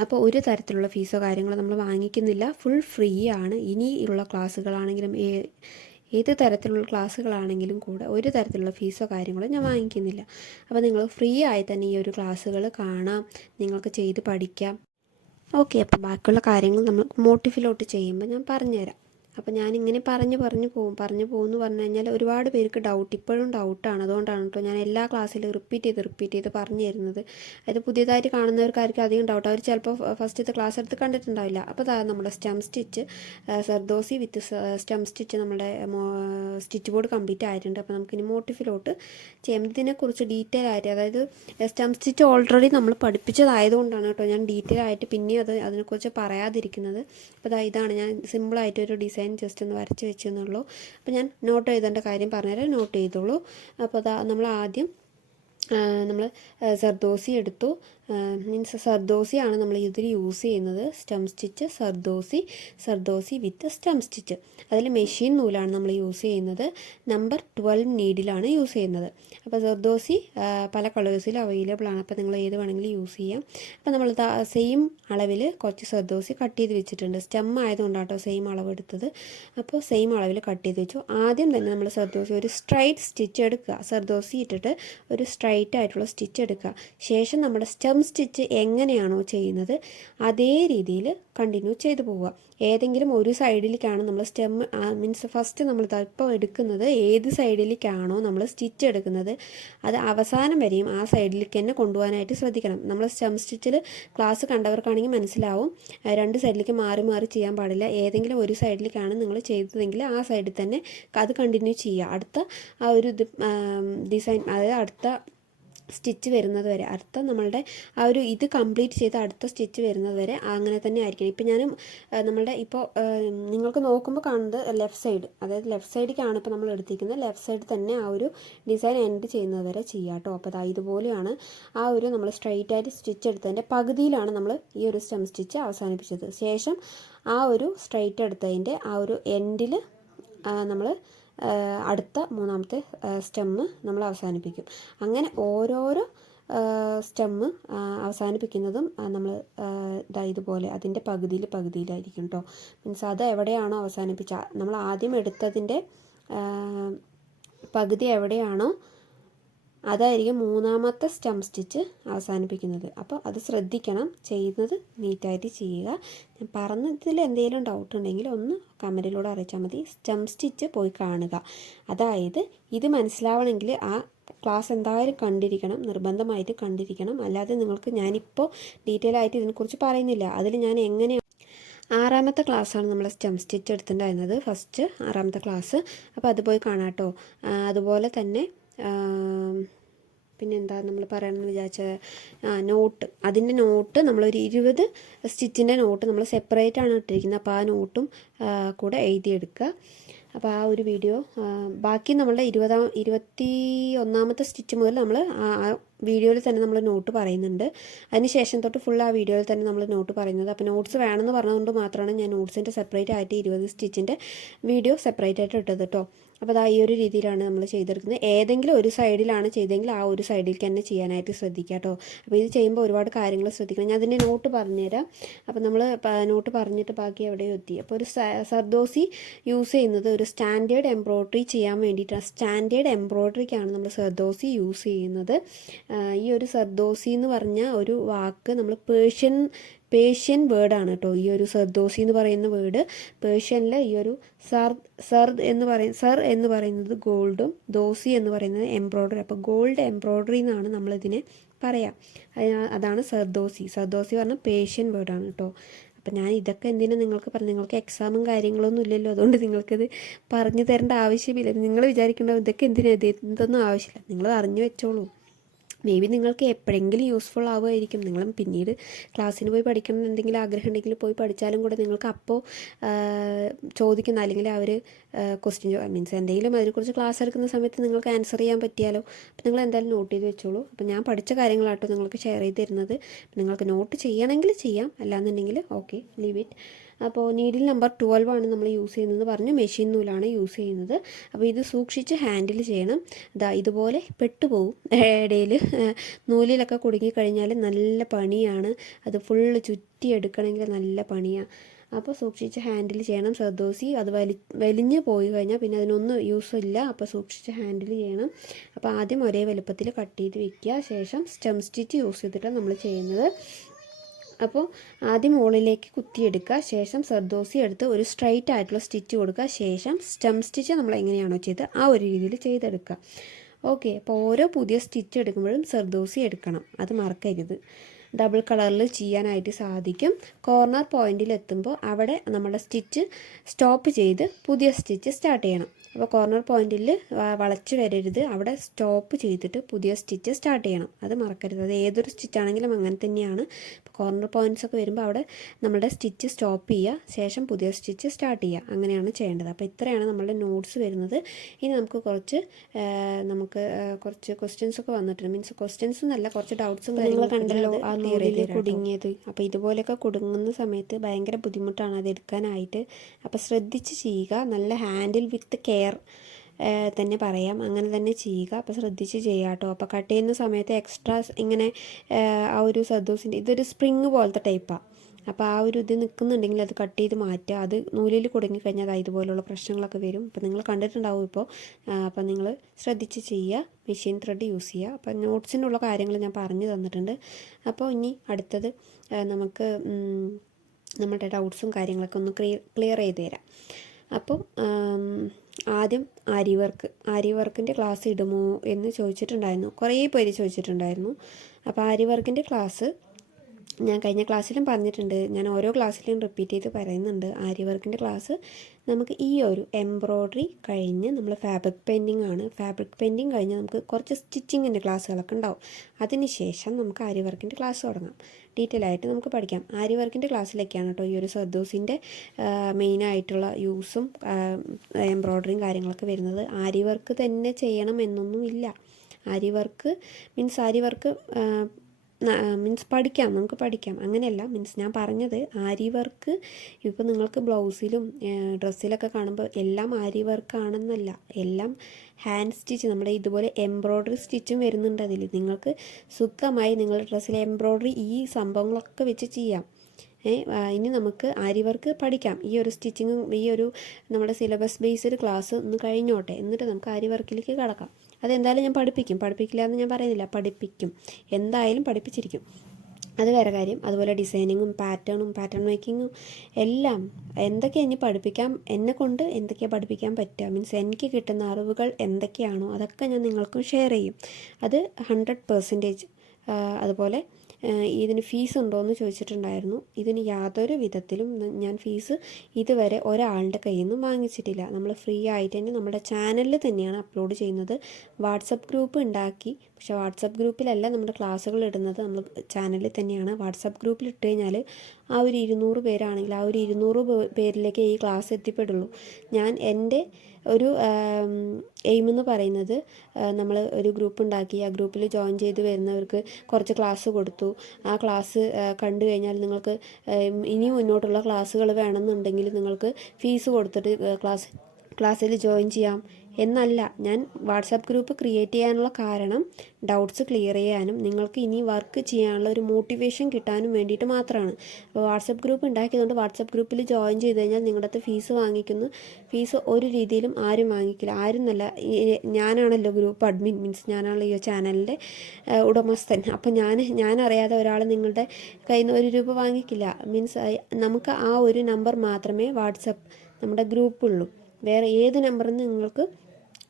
അപ്പോൾ ഒരു തരത്തിലുള്ള ഫീസോ കാര്യങ്ങളോ നമ്മൾ വാങ്ങിക്കുന്നില്ല. ഫുൾ ഫ്രീ ആണ്. ഇനിയുള്ള ക്ലാസ്സുകളാണെങ്കിലും ഏത് തരത്തിലുള്ള ക്ലാസ്സുകളാണെങ്കിലും കൂടെ ഒരു തരത്തിലുള്ള ഫീസോ കാര്യങ്ങളോ ഞാൻ വാങ്ങിക്കുന്നില്ല. അപ്പോൾ നിങ്ങൾ ഫ്രീ ആയി തന്നെ ഈ ഒരു ക്ലാസ്സുകൾ കാണാം. നിങ്ങൾക്ക് ചെയ്ത് പഠിക്കാം. ഓക്കെ അപ്പോൾ ബാക്കിയുള്ള കാര്യങ്ങൾ നമ്മൾ മോട്ടിഫിലോട്ട് ചെയ്യുമ്പോൾ ഞാൻ പറഞ്ഞുതരാം. അപ്പോൾ ഞാനിങ്ങനെ പറഞ്ഞു പറഞ്ഞു പോകും. പറഞ്ഞു പോകുമെന്ന് പറഞ്ഞു കഴിഞ്ഞാൽ ഒരുപാട് പേർക്ക് ഡൗട്ട് ഇപ്പോഴും ഡൗട്ടാണ് അതുകൊണ്ടാണ് കേട്ടോ ഞാൻ എല്ലാ ക്ലാസ്സിലും റിപ്പീറ്റ് ചെയ്ത് റിപ്പീറ്റ് ചെയ്ത് പറഞ്ഞു തരുന്നത്. അതായത് പുതിയതായിട്ട് കാണുന്നവർക്കായിരിക്കും അധികം ഡൗട്ട് അവർ ചിലപ്പോൾ ഫസ്റ്റത്തെ ക്ലാസ് എടുത്ത് കണ്ടിട്ടുണ്ടാവില്ല. അപ്പോൾ അതാണ് നമ്മുടെ stem stitch zardozi with stem stitch നമ്മുടെ സ്റ്റിച്ച് ബോർഡ് കംപ്ലീറ്റ് ആയിട്ടുണ്ട്. അപ്പോൾ നമുക്കിനി മോട്ടിഫിലോട്ട് ചെയ്യാം ഇതിനെക്കുറിച്ച് ഡീറ്റെയിൽ ആയിട്ട് അതായത് സ്റ്റം സ്റ്റിച്ച് ഓൾറെഡി നമ്മൾ പഠിപ്പിച്ചതായതുകൊണ്ടാണ് കേട്ടോ ഞാൻ ഡീറ്റെയിൽ ആയിട്ട് പിന്നെ അത് അതിനെക്കുറിച്ച് പറയാതിരിക്കുന്നത്. അപ്പോൾ ഇതാണ് ഞാൻ സിമ്പിളായിട്ട് ഒരു ഡിസൈൻ ജസ്റ്റ് ഒന്ന് വരച്ച് വെച്ചെന്നുള്ളൂ. അപ്പോൾ ഞാൻ നോട്ട് എഴുതേണ്ട കാര്യം പറഞ്ഞുതരാം. നോട്ട് ചെയ്തോളൂ. അപ്പോൾ അതാ നമ്മൾ ആദ്യം നമ്മൾ സർദോസി എടുത്തു. മീൻസ് സർദോസിയാണ് നമ്മൾ ഇതിൽ യൂസ് ചെയ്യുന്നത്. Stem stitch zardozi zardozi with stem stitch. അതിൽ മെഷീൻ നൂലാണ് നമ്മൾ യൂസ് ചെയ്യുന്നത്. നമ്പർ ട്വൽവ് നീഡിലാണ് യൂസ് ചെയ്യുന്നത്. അപ്പോൾ സർദോസി പല കളേഴ്സിൽ അവൈലബിൾ ആണ്. അപ്പോൾ നിങ്ങൾ ഏത് വേണമെങ്കിലും യൂസ് ചെയ്യാം. അപ്പോൾ നമ്മൾ സെയിം അളവിൽ കുറച്ച് സർദോസി കട്ട് ചെയ്ത് വെച്ചിട്ടുണ്ട്. സ്റ്റം കേട്ടോ സെയിം അളവ് എടുത്തത്. അപ്പോൾ സെയിം അളവിൽ കട്ട് ചെയ്ത് വെച്ചു. ആദ്യം തന്നെ നമ്മൾ സർദോസി ഒരു സ്ട്രൈറ്റ് സ്റ്റിച്ച് എടുക്കുക. സർദോസി ഇട്ടിട്ട് ഒരു സ്ട്രൈറ്റ് ആയിട്ടുള്ള സ്റ്റിച്ച് എടുക്കുക. ശേഷം നമ്മുടെ സ്റ്റെം സ്റ്റിച്ച് എങ്ങനെയാണോ ചെയ്യുന്നത് അതേ രീതിയിൽ കണ്ടിന്യൂ ചെയ്തു പോവുക. ഏതെങ്കിലും ഒരു സൈഡിലേക്കാണ് നമ്മൾ സ്റ്റെം മീൻസ് ഫസ്റ്റ് നമ്മൾ ഇപ്പോൾ എടുക്കുന്നത് ഏത് സൈഡിലേക്കാണോ നമ്മൾ സ്റ്റിച്ച് എടുക്കുന്നത് അത് അവസാനം വരെയും ആ സൈഡിലേക്ക് തന്നെ കൊണ്ടുപോകാനായിട്ട് ശ്രദ്ധിക്കണം. നമ്മൾ സ്റ്റെം സ്റ്റിച്ചിൽ ക്ലാസ് കണ്ടവർക്കാണെങ്കിൽ മനസ്സിലാവും രണ്ട് സൈഡിലേക്ക് മാറി മാറി ചെയ്യാൻ പാടില്ല. ഏതെങ്കിലും ഒരു സൈഡിലേക്കാണ് നിങ്ങൾ ചെയ്തതെങ്കിൽ ആ സൈഡിൽ തന്നെ അത് കണ്ടിന്യൂ ചെയ്യുക. അടുത്ത ആ ഒരു ഡിസൈൻ അതായത് അടുത്ത സ്റ്റിച്ച് വരുന്നത് വരെ. അടുത്ത നമ്മളുടെ ആ ഒരു ഇത് കംപ്ലീറ്റ് ചെയ്ത് അടുത്ത സ്റ്റിച്ച് വരുന്നത് വരെ അങ്ങനെ തന്നെ ആയിരിക്കണം. ഇപ്പം ഞാൻ നമ്മളുടെ ഇപ്പോൾ നിങ്ങൾക്ക് നോക്കുമ്പോൾ കാണുന്നത് ലെഫ്റ്റ് സൈഡ്. അതായത് ലെഫ്റ്റ് സൈഡിലേക്കാണ് ഇപ്പോൾ നമ്മൾ എടുത്തിരിക്കുന്നത്. ലെഫ്റ്റ് സൈഡ് തന്നെ ആ ഒരു ഡിസൈൻ എൻഡ് ചെയ്യുന്നത് വരെ ചെയ്യാം കേട്ടോ. അപ്പോൾ അതാ ഇതുപോലെയാണ് ആ ഒരു നമ്മൾ സ്ട്രൈറ്റ് ആയിട്ട് സ്റ്റിച്ച് എടുത്തതിന്റെ പകുതിയിലാണ് നമ്മൾ ഈ ഒരു സ്റ്റെം സ്റ്റിച്ച് അവസാനിപ്പിച്ചത്. ശേഷം ആ ഒരു സ്ട്രൈറ്റ് എടുത്തതിന്റെ ആ ഒരു എൻഡിൽ നമ്മൾ അടുത്ത മൂന്നാമത്തെ സ്റ്റെമ്മ് നമ്മൾ അവസാനിപ്പിക്കും. അങ്ങനെ ഓരോരോ സ്റ്റെമ്മ് അവസാനിപ്പിക്കുന്നതും നമ്മൾ ഇതാ ഇതുപോലെ അതിന്റെ പകുതിയിൽ പകുതിയിലായിരിക്കും കേട്ടോ മീൻസ് അത് എവിടെയാണോ അവസാനിപ്പിച്ച നമ്മൾ ആദ്യം എടുത്തതിന്റെ പകുതി എവിടെയാണോ അതായിരിക്കും മൂന്നാമത്തെ സ്റ്റം സ്റ്റിച്ച് അവസാനിപ്പിക്കുന്നത്. അപ്പോൾ അത് ശ്രദ്ധിക്കണം. ചെയ്യുന്നത് നീറ്റായിട്ട് ചെയ്യുക. ഞാൻ പറഞ്ഞതിൽ എന്തെങ്കിലും ഡൗട്ട് ഉണ്ടെങ്കിൽ ഒന്ന് കമന്റിലൂടെ അറിയിച്ചാൽ മതി. സ്റ്റം സ്റ്റിച്ച് പോയി കാണുക. അതായത് ഇത് മനസ്സിലാവണമെങ്കിൽ ആ ക്ലാസ് എന്തായാലും കണ്ടിരിക്കണം. നിർബന്ധമായിട്ട് കണ്ടിരിക്കണം. അല്ലാതെ നിങ്ങൾക്ക് ഞാനിപ്പോൾ ഡീറ്റെയിൽ ആയിട്ട് ഇതിനെക്കുറിച്ച് പറയുന്നില്ല. അതിൽ ഞാൻ എങ്ങനെ ആറാമത്തെ ക്ലാസ്സാണ് നമ്മൾ സ്റ്റം സ്റ്റിച്ച് എടുത്തിട്ടുണ്ടായിരുന്നത്. ഫസ്റ്റ് ആറാമത്തെ ക്ലാസ്. അപ്പോൾ അത് പോയി കാണാം കേട്ടോ. അതുപോലെ തന്നെ പിന്നെന്താ നമ്മൾ പറയണമെന്ന് വിചാരിച്ച നോട്ട്. അതിന്റെ നോട്ട് നമ്മളൊരു ഇരുപത് സ്റ്റിച്ചിന്റെ നോട്ട് നമ്മൾ സെപ്പറേറ്റ് ആണ് ഇട്ടിരിക്കുന്നത്. അപ്പോൾ ആ നോട്ടും കൂടെ എഴുതിയെടുക്കുക. അപ്പോൾ ആ ഒരു വീഡിയോ ബാക്കി നമ്മളുടെ ഇരുപതാം ഇരുപത്തി ഒന്നാമത്തെ സ്റ്റിച്ച് മുതൽ നമ്മൾ ആ വീഡിയോയിൽ തന്നെ നമ്മൾ നോട്ട് പറയുന്നുണ്ട്. അതിന് ശേഷം തൊട്ട് ഫുൾ ആ വീഡിയോയിൽ തന്നെ നമ്മൾ നോട്ട് പറയുന്നത്. അപ്പോൾ നോട്ട്സ് വേണമെന്ന് പറഞ്ഞതുകൊണ്ട് മാത്രമാണ് ഞാൻ നോട്ട്സിന്റെ സെപ്പറേറ്റ് ആയിട്ട് ഇരുപത് സ്റ്റിച്ചിന്റെ വീഡിയോ സെപ്പറേറ്റ് ആയിട്ട് ഇട്ടത് കേട്ടോ അപ്പോൾ അതാ ഈ ഒരു രീതിയിലാണ് നമ്മൾ ചെയ്തെടുക്കുന്നത്. ഏതെങ്കിലും ഒരു സൈഡിലാണ് ചെയ്തെങ്കിൽ ആ ഒരു സൈഡിലേക്ക് തന്നെ ചെയ്യാനായിട്ട് ശ്രദ്ധിക്കുക കേട്ടോ. അപ്പോൾ ഇത് ചെയ്യുമ്പോൾ ഒരുപാട് കാര്യങ്ങൾ ശ്രദ്ധിക്കണം. ഞാൻ അതിന്റെ നോട്ട് പറഞ്ഞുതരാം. അപ്പോൾ നമ്മൾ നോട്ട് പറഞ്ഞിട്ട് ബാക്കി എവിടെയോ എത്തി. അപ്പോൾ ഒരു സർദോസി യൂസ് ചെയ്യുന്നത് ഒരു സ്റ്റാൻഡേർഡ് എംബ്രോയ്ഡറി ചെയ്യാൻ വേണ്ടിയിട്ടാണ്. സ്റ്റാൻഡേർഡ് എംബ്രോയ്ഡറിക്കാണ് നമ്മൾ സർദോസി യൂസ് ചെയ്യുന്നത്. ഈ ഒരു സർദോസി എന്ന് പറഞ്ഞ ഒരു വാക്ക് നമ്മൾ പേർഷ്യൻ പേർഷ്യൻ വേർഡാണ് കേട്ടോ. ഈ ഒരു സർദോസി എന്ന് പറയുന്ന വേർഡ് പേർഷ്യനിൽ ഈ ഒരു സർ സർ എന്ന് പറയുന്ന സർ എന്ന് പറയുന്നത് ഗോൾഡും ദോസി എന്ന് പറയുന്നത് എംബ്രോയ്ഡറി. അപ്പോൾ ഗോൾഡ് എംബ്രോയ്ഡറി എന്നാണ് നമ്മളിതിനെ പറയാം. അതാ- അതാണ് സർദോസി. സർദോസി പറഞ്ഞ പേർഷ്യൻ വേർഡാണ് കേട്ടോ. അപ്പം ഞാൻ ഇതൊക്കെ എന്തിനാണ് നിങ്ങൾക്ക് പറഞ്ഞു നിങ്ങൾക്ക് എക്സാമും കാര്യങ്ങളൊന്നും ഇല്ലല്ലോ. അതുകൊണ്ട് നിങ്ങൾക്കിത് പറഞ്ഞു തരേണ്ട ആവശ്യമില്ല. നിങ്ങൾ വിചാരിക്കേണ്ട ഇതൊക്കെ എന്തിനാണ് ഇത് ഇതൊന്നും ആവശ്യമില്ല. നിങ്ങൾ അറിഞ്ഞു വെച്ചോളൂ. മേ ബി നിങ്ങൾക്ക് എപ്പോഴെങ്കിലും യൂസ്ഫുൾ ആവുമായിരിക്കും. നിങ്ങൾ പിന്നീട് ക്ലാസ്സിന് പോയി പഠിക്കണം എന്ന് എന്തെങ്കിലും ആഗ്രഹം ഉണ്ടെങ്കിൽ പോയി പഠിച്ചാലും കൂടെ നിങ്ങൾക്ക് അപ്പോൾ ചോദിക്കുന്ന അല്ലെങ്കിൽ അവർ ക്വസ്റ്റ്യൻ മീൻസ് എന്തെങ്കിലും അതിനെക്കുറിച്ച് ക്ലാസ് എടുക്കുന്ന സമയത്ത് നിങ്ങൾക്ക് ആൻസർ ചെയ്യാൻ പറ്റിയാലോ? അപ്പോൾ നിങ്ങൾ എന്തായാലും നോട്ട് ചെയ്ത് വെച്ചോളൂ. അപ്പോൾ ഞാൻ പഠിച്ച കാര്യങ്ങളാട്ടോ നിങ്ങൾക്ക് ഷെയർ ചെയ്ത് തരുന്നത്. നിങ്ങൾക്ക് നോട്ട് ചെയ്യണമെങ്കിൽ ചെയ്യാം. അല്ലാന്നുണ്ടെങ്കിൽ ഓക്കെ ലീവ് ഇറ്റ് അപ്പോൾ നീഡിൽ നമ്പർ ട്വൽവ് ആണ് നമ്മൾ യൂസ് ചെയ്യുന്നത് പറഞ്ഞു. മെഷീൻ നൂലാണ് യൂസ് ചെയ്യുന്നത്. അപ്പോൾ ഇത് സൂക്ഷിച്ച് ഹാൻഡിൽ ചെയ്യണം. ഇതാ ഇതുപോലെ പെട്ടുപോകും ഇടയിൽ നൂലിലൊക്കെ കുടുങ്ങിക്കഴിഞ്ഞാൽ നല്ല പണിയാണ്. അത് ഫുള്ള് ചുറ്റിയെടുക്കണമെങ്കിൽ നല്ല പണിയാണ് അപ്പോൾ സൂക്ഷിച്ച് ഹാൻഡിൽ ചെയ്യണം. സർദോസി അത് വലി വലിഞ്ഞ് പോയി കഴിഞ്ഞാൽ പിന്നെ അതിനൊന്നും യൂസ് ഇല്ല. അപ്പോൾ സൂക്ഷിച്ച് ഹാൻഡിൽ ചെയ്യണം. അപ്പോൾ ആദ്യം ഒരേ വലുപ്പത്തിൽ കട്ട് ചെയ്ത് വെക്കുക. ശേഷം സ്റ്റെം സ്റ്റിച്ച് യൂസ് ചെയ്തിട്ടാണ് നമ്മൾ ചെയ്യുന്നത്. അപ്പോൾ ആദ്യം മുകളിലേക്ക് കുത്തിയെടുക്കുക. ശേഷം സർദോസി എടുത്ത് ഒരു സ്ട്രൈറ്റ് ആയിട്ടുള്ള സ്റ്റിച്ച് കൊടുക്കുക. ശേഷം സ്റ്റം സ്റ്റിച്ച് നമ്മൾ എങ്ങനെയാണോ ചെയ്ത് ആ ഒരു രീതിയിൽ ചെയ്തെടുക്കുക. ഓക്കെ അപ്പോൾ ഓരോ പുതിയ സ്റ്റിച്ച് എടുക്കുമ്പോഴും സർദോസി എടുക്കണം. അത് മറക്കരുത്. ഡബിൾ കളറിൽ ചെയ്യാനായിട്ട് സാധിക്കും. കോർണർ പോയിന്റിൽ എത്തുമ്പോൾ അവിടെ നമ്മുടെ സ്റ്റിച്ച് സ്റ്റോപ്പ് ചെയ്ത് പുതിയ സ്റ്റിച്ച് സ്റ്റാർട്ട് ചെയ്യണം. അപ്പോൾ കോർണർ പോയിന്റിൽ വളച്ച് വരരുത്. അവിടെ സ്റ്റോപ്പ് ചെയ്തിട്ട് പുതിയ സ്റ്റിച്ച് സ്റ്റാർട്ട് ചെയ്യണം. അത് മറക്കരുത്. അത് ഏതൊരു സ്റ്റിച്ചാണെങ്കിലും അങ്ങനെ തന്നെയാണ്. കോർണർ പോയിന്റ്സ് ഒക്കെ വരുമ്പോൾ അവിടെ നമ്മുടെ സ്റ്റിച്ച് സ്റ്റോപ്പ് ചെയ്യുക. ശേഷം പുതിയ സ്റ്റിച്ച് സ്റ്റാർട്ട് ചെയ്യുക. അങ്ങനെയാണ് ചെയ്യേണ്ടത്. അപ്പോൾ ഇത്രയാണ് നമ്മളുടെ നോട്ട്സ് വരുന്നത്. ഇനി നമുക്ക് കുറച്ച് നമുക്ക് കുറച്ച് ക്വസ്റ്റ്യൻസ് ഒക്കെ വന്നിട്ടുണ്ട്. മീൻസ് ക്വസ്റ്റ്യൻസ് എന്നല്ല കുറച്ച് ഡൗട്ട്സും കാര്യങ്ങളും കണ്ടല്ലോ ആ നൂലിൽ കുടുങ്ങിയത്. അപ്പോൾ ഇതുപോലെയൊക്കെ കുടുങ്ങുന്ന സമയത്ത് ഭയങ്കര ബുദ്ധിമുട്ടാണ് അത് എടുക്കാനായിട്ട്. അപ്പോൾ ശ്രദ്ധിച്ച് ചെയ്യുക. നല്ല ഹാൻഡിൽ വിത്ത് കെയർ തന്നെ പറയാം. അങ്ങനെ തന്നെ ചെയ്യുക. അപ്പോൾ ശ്രദ്ധിച്ച് ചെയ്യുക കേട്ടോ അപ്പോൾ കട്ട് ചെയ്യുന്ന സമയത്ത് എക്സ്ട്രാ ഇങ്ങനെ ആ ഒരു സദോസിന്റെ ഇതൊരു സ്പ്രിങ് പോലത്തെ ടൈപ്പാണ് അപ്പോൾ ആ ഒരു ഇത് നിൽക്കുന്നുണ്ടെങ്കിൽ അത് കട്ട് ചെയ്ത് മാറ്റുക. അത് നൂലിൽ കുടുങ്ങിക്കഴിഞ്ഞാൽ അത് ഇതുപോലുള്ള പ്രശ്നങ്ങളൊക്കെ വരും. അപ്പോൾ നിങ്ങൾ കണ്ടിട്ടുണ്ടാവും ഇപ്പോൾ അപ്പോൾ നിങ്ങൾ ശ്രദ്ധിച്ച് ചെയ്യുക. മെഷീൻ ത്രെഡ് യൂസ് ചെയ്യുക. അപ്പോൾ നോട്ട്സിനുള്ള കാര്യങ്ങൾ ഞാൻ പറഞ്ഞു തന്നിട്ടുണ്ട്. അപ്പോൾ ഇനി അടുത്തത് നമുക്ക് നമ്മുടെ ഡൗട്ട്സും കാര്യങ്ങളൊക്കെ ഒന്ന് ക്ലിയർ ക്ലിയർ ചെയ്ത് തരാം. അപ്പം ആദ്യം ആരി വർക്ക് ആരി വർക്കിന്റെ ക്ലാസ് ഇടുമോ എന്ന് ചോദിച്ചിട്ടുണ്ടായിരുന്നു. കുറേ പേര് ചോദിച്ചിട്ടുണ്ടായിരുന്നു. അപ്പോൾ ആരി വർക്കിന്റെ ക്ലാസ് ഞാൻ കഴിഞ്ഞ ക്ലാസ്സിലും പറഞ്ഞിട്ടുണ്ട്. ഞാൻ ഓരോ ക്ലാസ്സിലും റിപ്പീറ്റ് ചെയ്ത് പറയുന്നുണ്ട്. ആരി വർക്കിന്റെ ക്ലാസ് നമുക്ക് ഈ ഒരു എംബ്രോയ്ഡറി കഴിഞ്ഞ് നമ്മൾ ഫാബ്രിക് പെയിന്റിംഗ് ആണ്. ഫാബ്രിക് പെയിന്റിങ് കഴിഞ്ഞ് നമുക്ക് കുറച്ച് സ്റ്റിച്ചിങ്ങിന്റെ ക്ലാസ്സുകളൊക്കെ ഉണ്ടാവും. അതിനുശേഷം നമുക്ക് ആരി വർക്കിന്റെ ക്ലാസ് തുടങ്ങാം. ഡീറ്റെയിൽ ആയിട്ട് നമുക്ക് പഠിക്കാം. ആരി വർക്കിന്റെ ക്ലാസ്സിലേക്കാണ് കേട്ടോ ഈ ഒരു സർദോസിന്റെ മെയിനായിട്ടുള്ള യൂസും എംബ്രോയ്ഡറിയും കാര്യങ്ങളൊക്കെ വരുന്നത്. ആരി വർക്ക് തന്നെ ചെയ്യണം എന്നൊന്നും ഇല്ല. Aari work means aari work means പഠിക്കാം നമുക്ക് പഠിക്കാം. അങ്ങനെയല്ല മീൻസ് ഞാൻ പറഞ്ഞത് ആരി വർക്ക് ഇപ്പോൾ നിങ്ങൾക്ക് ബ്ലൗസിലും ഡ്രസ്സിലൊക്കെ കാണുമ്പോൾ എല്ലാം ആരി വർക്ക് ആണെന്നല്ല. എല്ലാം ഹാൻഡ് സ്റ്റിച്ച് നമ്മുടെ ഇതുപോലെ എംബ്രോയ്ഡറി സ്റ്റിച്ചും വരുന്നുണ്ട് അതിൽ നിങ്ങൾക്ക് സുഖമായി നിങ്ങളുടെ ഡ്രസ്സിൽ എംബ്രോയ്ഡറി ഈ സംഭവങ്ങളൊക്കെ വെച്ച് ചെയ്യാം. ഇനി നമുക്ക് ആരി വർക്ക് പഠിക്കാം. ഈ ഒരു സ്റ്റിച്ചിങ്ങും ഈ ഒരു നമ്മുടെ സിലബസ് ബേസ്ഡ് ക്ലാസ് ഒന്ന് കഴിഞ്ഞോട്ടെ. എന്നിട്ട് നമുക്ക് ആരി വർക്കിലേക്ക് കടക്കാം. അതെന്തായാലും ഞാൻ പഠിപ്പിക്കും. പഠിപ്പിക്കില്ല എന്ന് ഞാൻ പറയുന്നില്ല. പഠിപ്പിക്കും. എന്തായാലും പഠിപ്പിച്ചിരിക്കും. അത് വേറെ കാര്യം. അതുപോലെ ഡിസൈനിങ്ങും പാറ്റേണും പാറ്റേൺ മേക്കിങ്ങും എല്ലാം എന്തൊക്കെ ഇനി പഠിപ്പിക്കാം? എന്നെ കൊണ്ട് എന്തൊക്കെയാണ് പഠിപ്പിക്കാൻ പറ്റുക? മീൻസ് എനിക്ക് കിട്ടുന്ന അറിവുകൾ എന്തൊക്കെയാണോ അതൊക്കെ ഞാൻ നിങ്ങൾക്കും ഷെയർ ചെയ്യും. അത് ഹൺഡ്രഡ് പെർസെന്റേജ് അതുപോലെ ഇതിന് ഫീസ് ഉണ്ടോ എന്ന് ചോദിച്ചിട്ടുണ്ടായിരുന്നു. ഇതിന് യാതൊരു വിധത്തിലും ഞാൻ ഫീസ് ഇതുവരെ ഒരാളുടെ കയ്യിൽ നിന്നും വാങ്ങിച്ചിട്ടില്ല. നമ്മൾ ഫ്രീ ആയിട്ട് തന്നെ നമ്മുടെ ചാനലിൽ തന്നെയാണ് അപ്ലോഡ് ചെയ്യുന്നത്. വാട്സപ്പ് ഗ്രൂപ്പ് ഉണ്ടാക്കി. പക്ഷേ വാട്സപ്പ് ഗ്രൂപ്പിലല്ല നമ്മുടെ ക്ലാസ്സുകൾ ഇടുന്നത്. നമ്മൾ ചാനലിൽ തന്നെയാണ് വാട്സപ്പ് ഗ്രൂപ്പിൽ ഇട്ട് കഴിഞ്ഞാൽ ആ ഒരു ഇരുന്നൂറ് പേരാണെങ്കിൽ ആ ഒരു ഇരുന്നൂറ് പേരിലേക്ക് ഈ ക്ലാസ് എത്തിപ്പെടുള്ളൂ. ഞാൻ എന്റെ ഒരു എയിം എന്ന് പറയുന്നത് നമ്മൾ ഒരു ഗ്രൂപ്പ് ഉണ്ടാക്കി ആ ഗ്രൂപ്പിൽ ജോയിൻ ചെയ്ത് വരുന്നവർക്ക് കുറച്ച് ക്ലാസ് കൊടുത്തു. ആ ക്ലാസ് കണ്ടു കഴിഞ്ഞാൽ നിങ്ങൾക്ക് ഇനി മുന്നോട്ടുള്ള ക്ലാസ്സുകൾ വേണമെന്നുണ്ടെങ്കിൽ നിങ്ങൾക്ക് ഫീസ് കൊടുത്തിട്ട് ക്ലാസ് ക്ലാസ്സിൽ ജോയിൻ ചെയ്യാം. എന്നല്ല ഞാൻ വാട്സാപ്പ് ഗ്രൂപ്പ് ക്രിയേറ്റ് ചെയ്യാനുള്ള കാരണം ഡൗട്ട്സ് ക്ലിയർ ചെയ്യാനും നിങ്ങൾക്ക് ഇനി വർക്ക് ചെയ്യാനുള്ള ഒരു മോട്ടിവേഷൻ കിട്ടാനും വേണ്ടിയിട്ട് മാത്രമാണ്. അപ്പോൾ വാട്സപ്പ് ഗ്രൂപ്പ് ഉണ്ടാക്കിയതുകൊണ്ട് വാട്സപ്പ് ഗ്രൂപ്പിൽ ജോയിൻ ചെയ്ത് കഴിഞ്ഞാൽ നിങ്ങളുടെ അടുത്ത് ഫീസ് വാങ്ങിക്കുന്നു. ഫീസ് ഒരു രീതിയിലും ആരും വാങ്ങിക്കില്ല. ആരും നല്ല ഞാനാണല്ലോ ഗ്രൂപ്പ് അഡ്മിൻ മീൻസ് ഞാനാണല്ലോ ഈ ചാനലിന്റെ ഉടമസ്ഥൻ. അപ്പോൾ ഞാൻ ഞാൻ അറിയാതെ ഒരാൾ നിങ്ങളുടെ കയ്യിൽ നിന്ന് ഒരു രൂപ വാങ്ങിക്കില്ല. മീൻസ് നമുക്ക് ആ ഒരു നമ്പർ മാത്രമേ വാട്സപ്പ് നമ്മുടെ ഗ്രൂപ്പുള്ളൂ വേറെ ഏത് നമ്പറിൽ നിന്ന് നിങ്ങൾക്ക്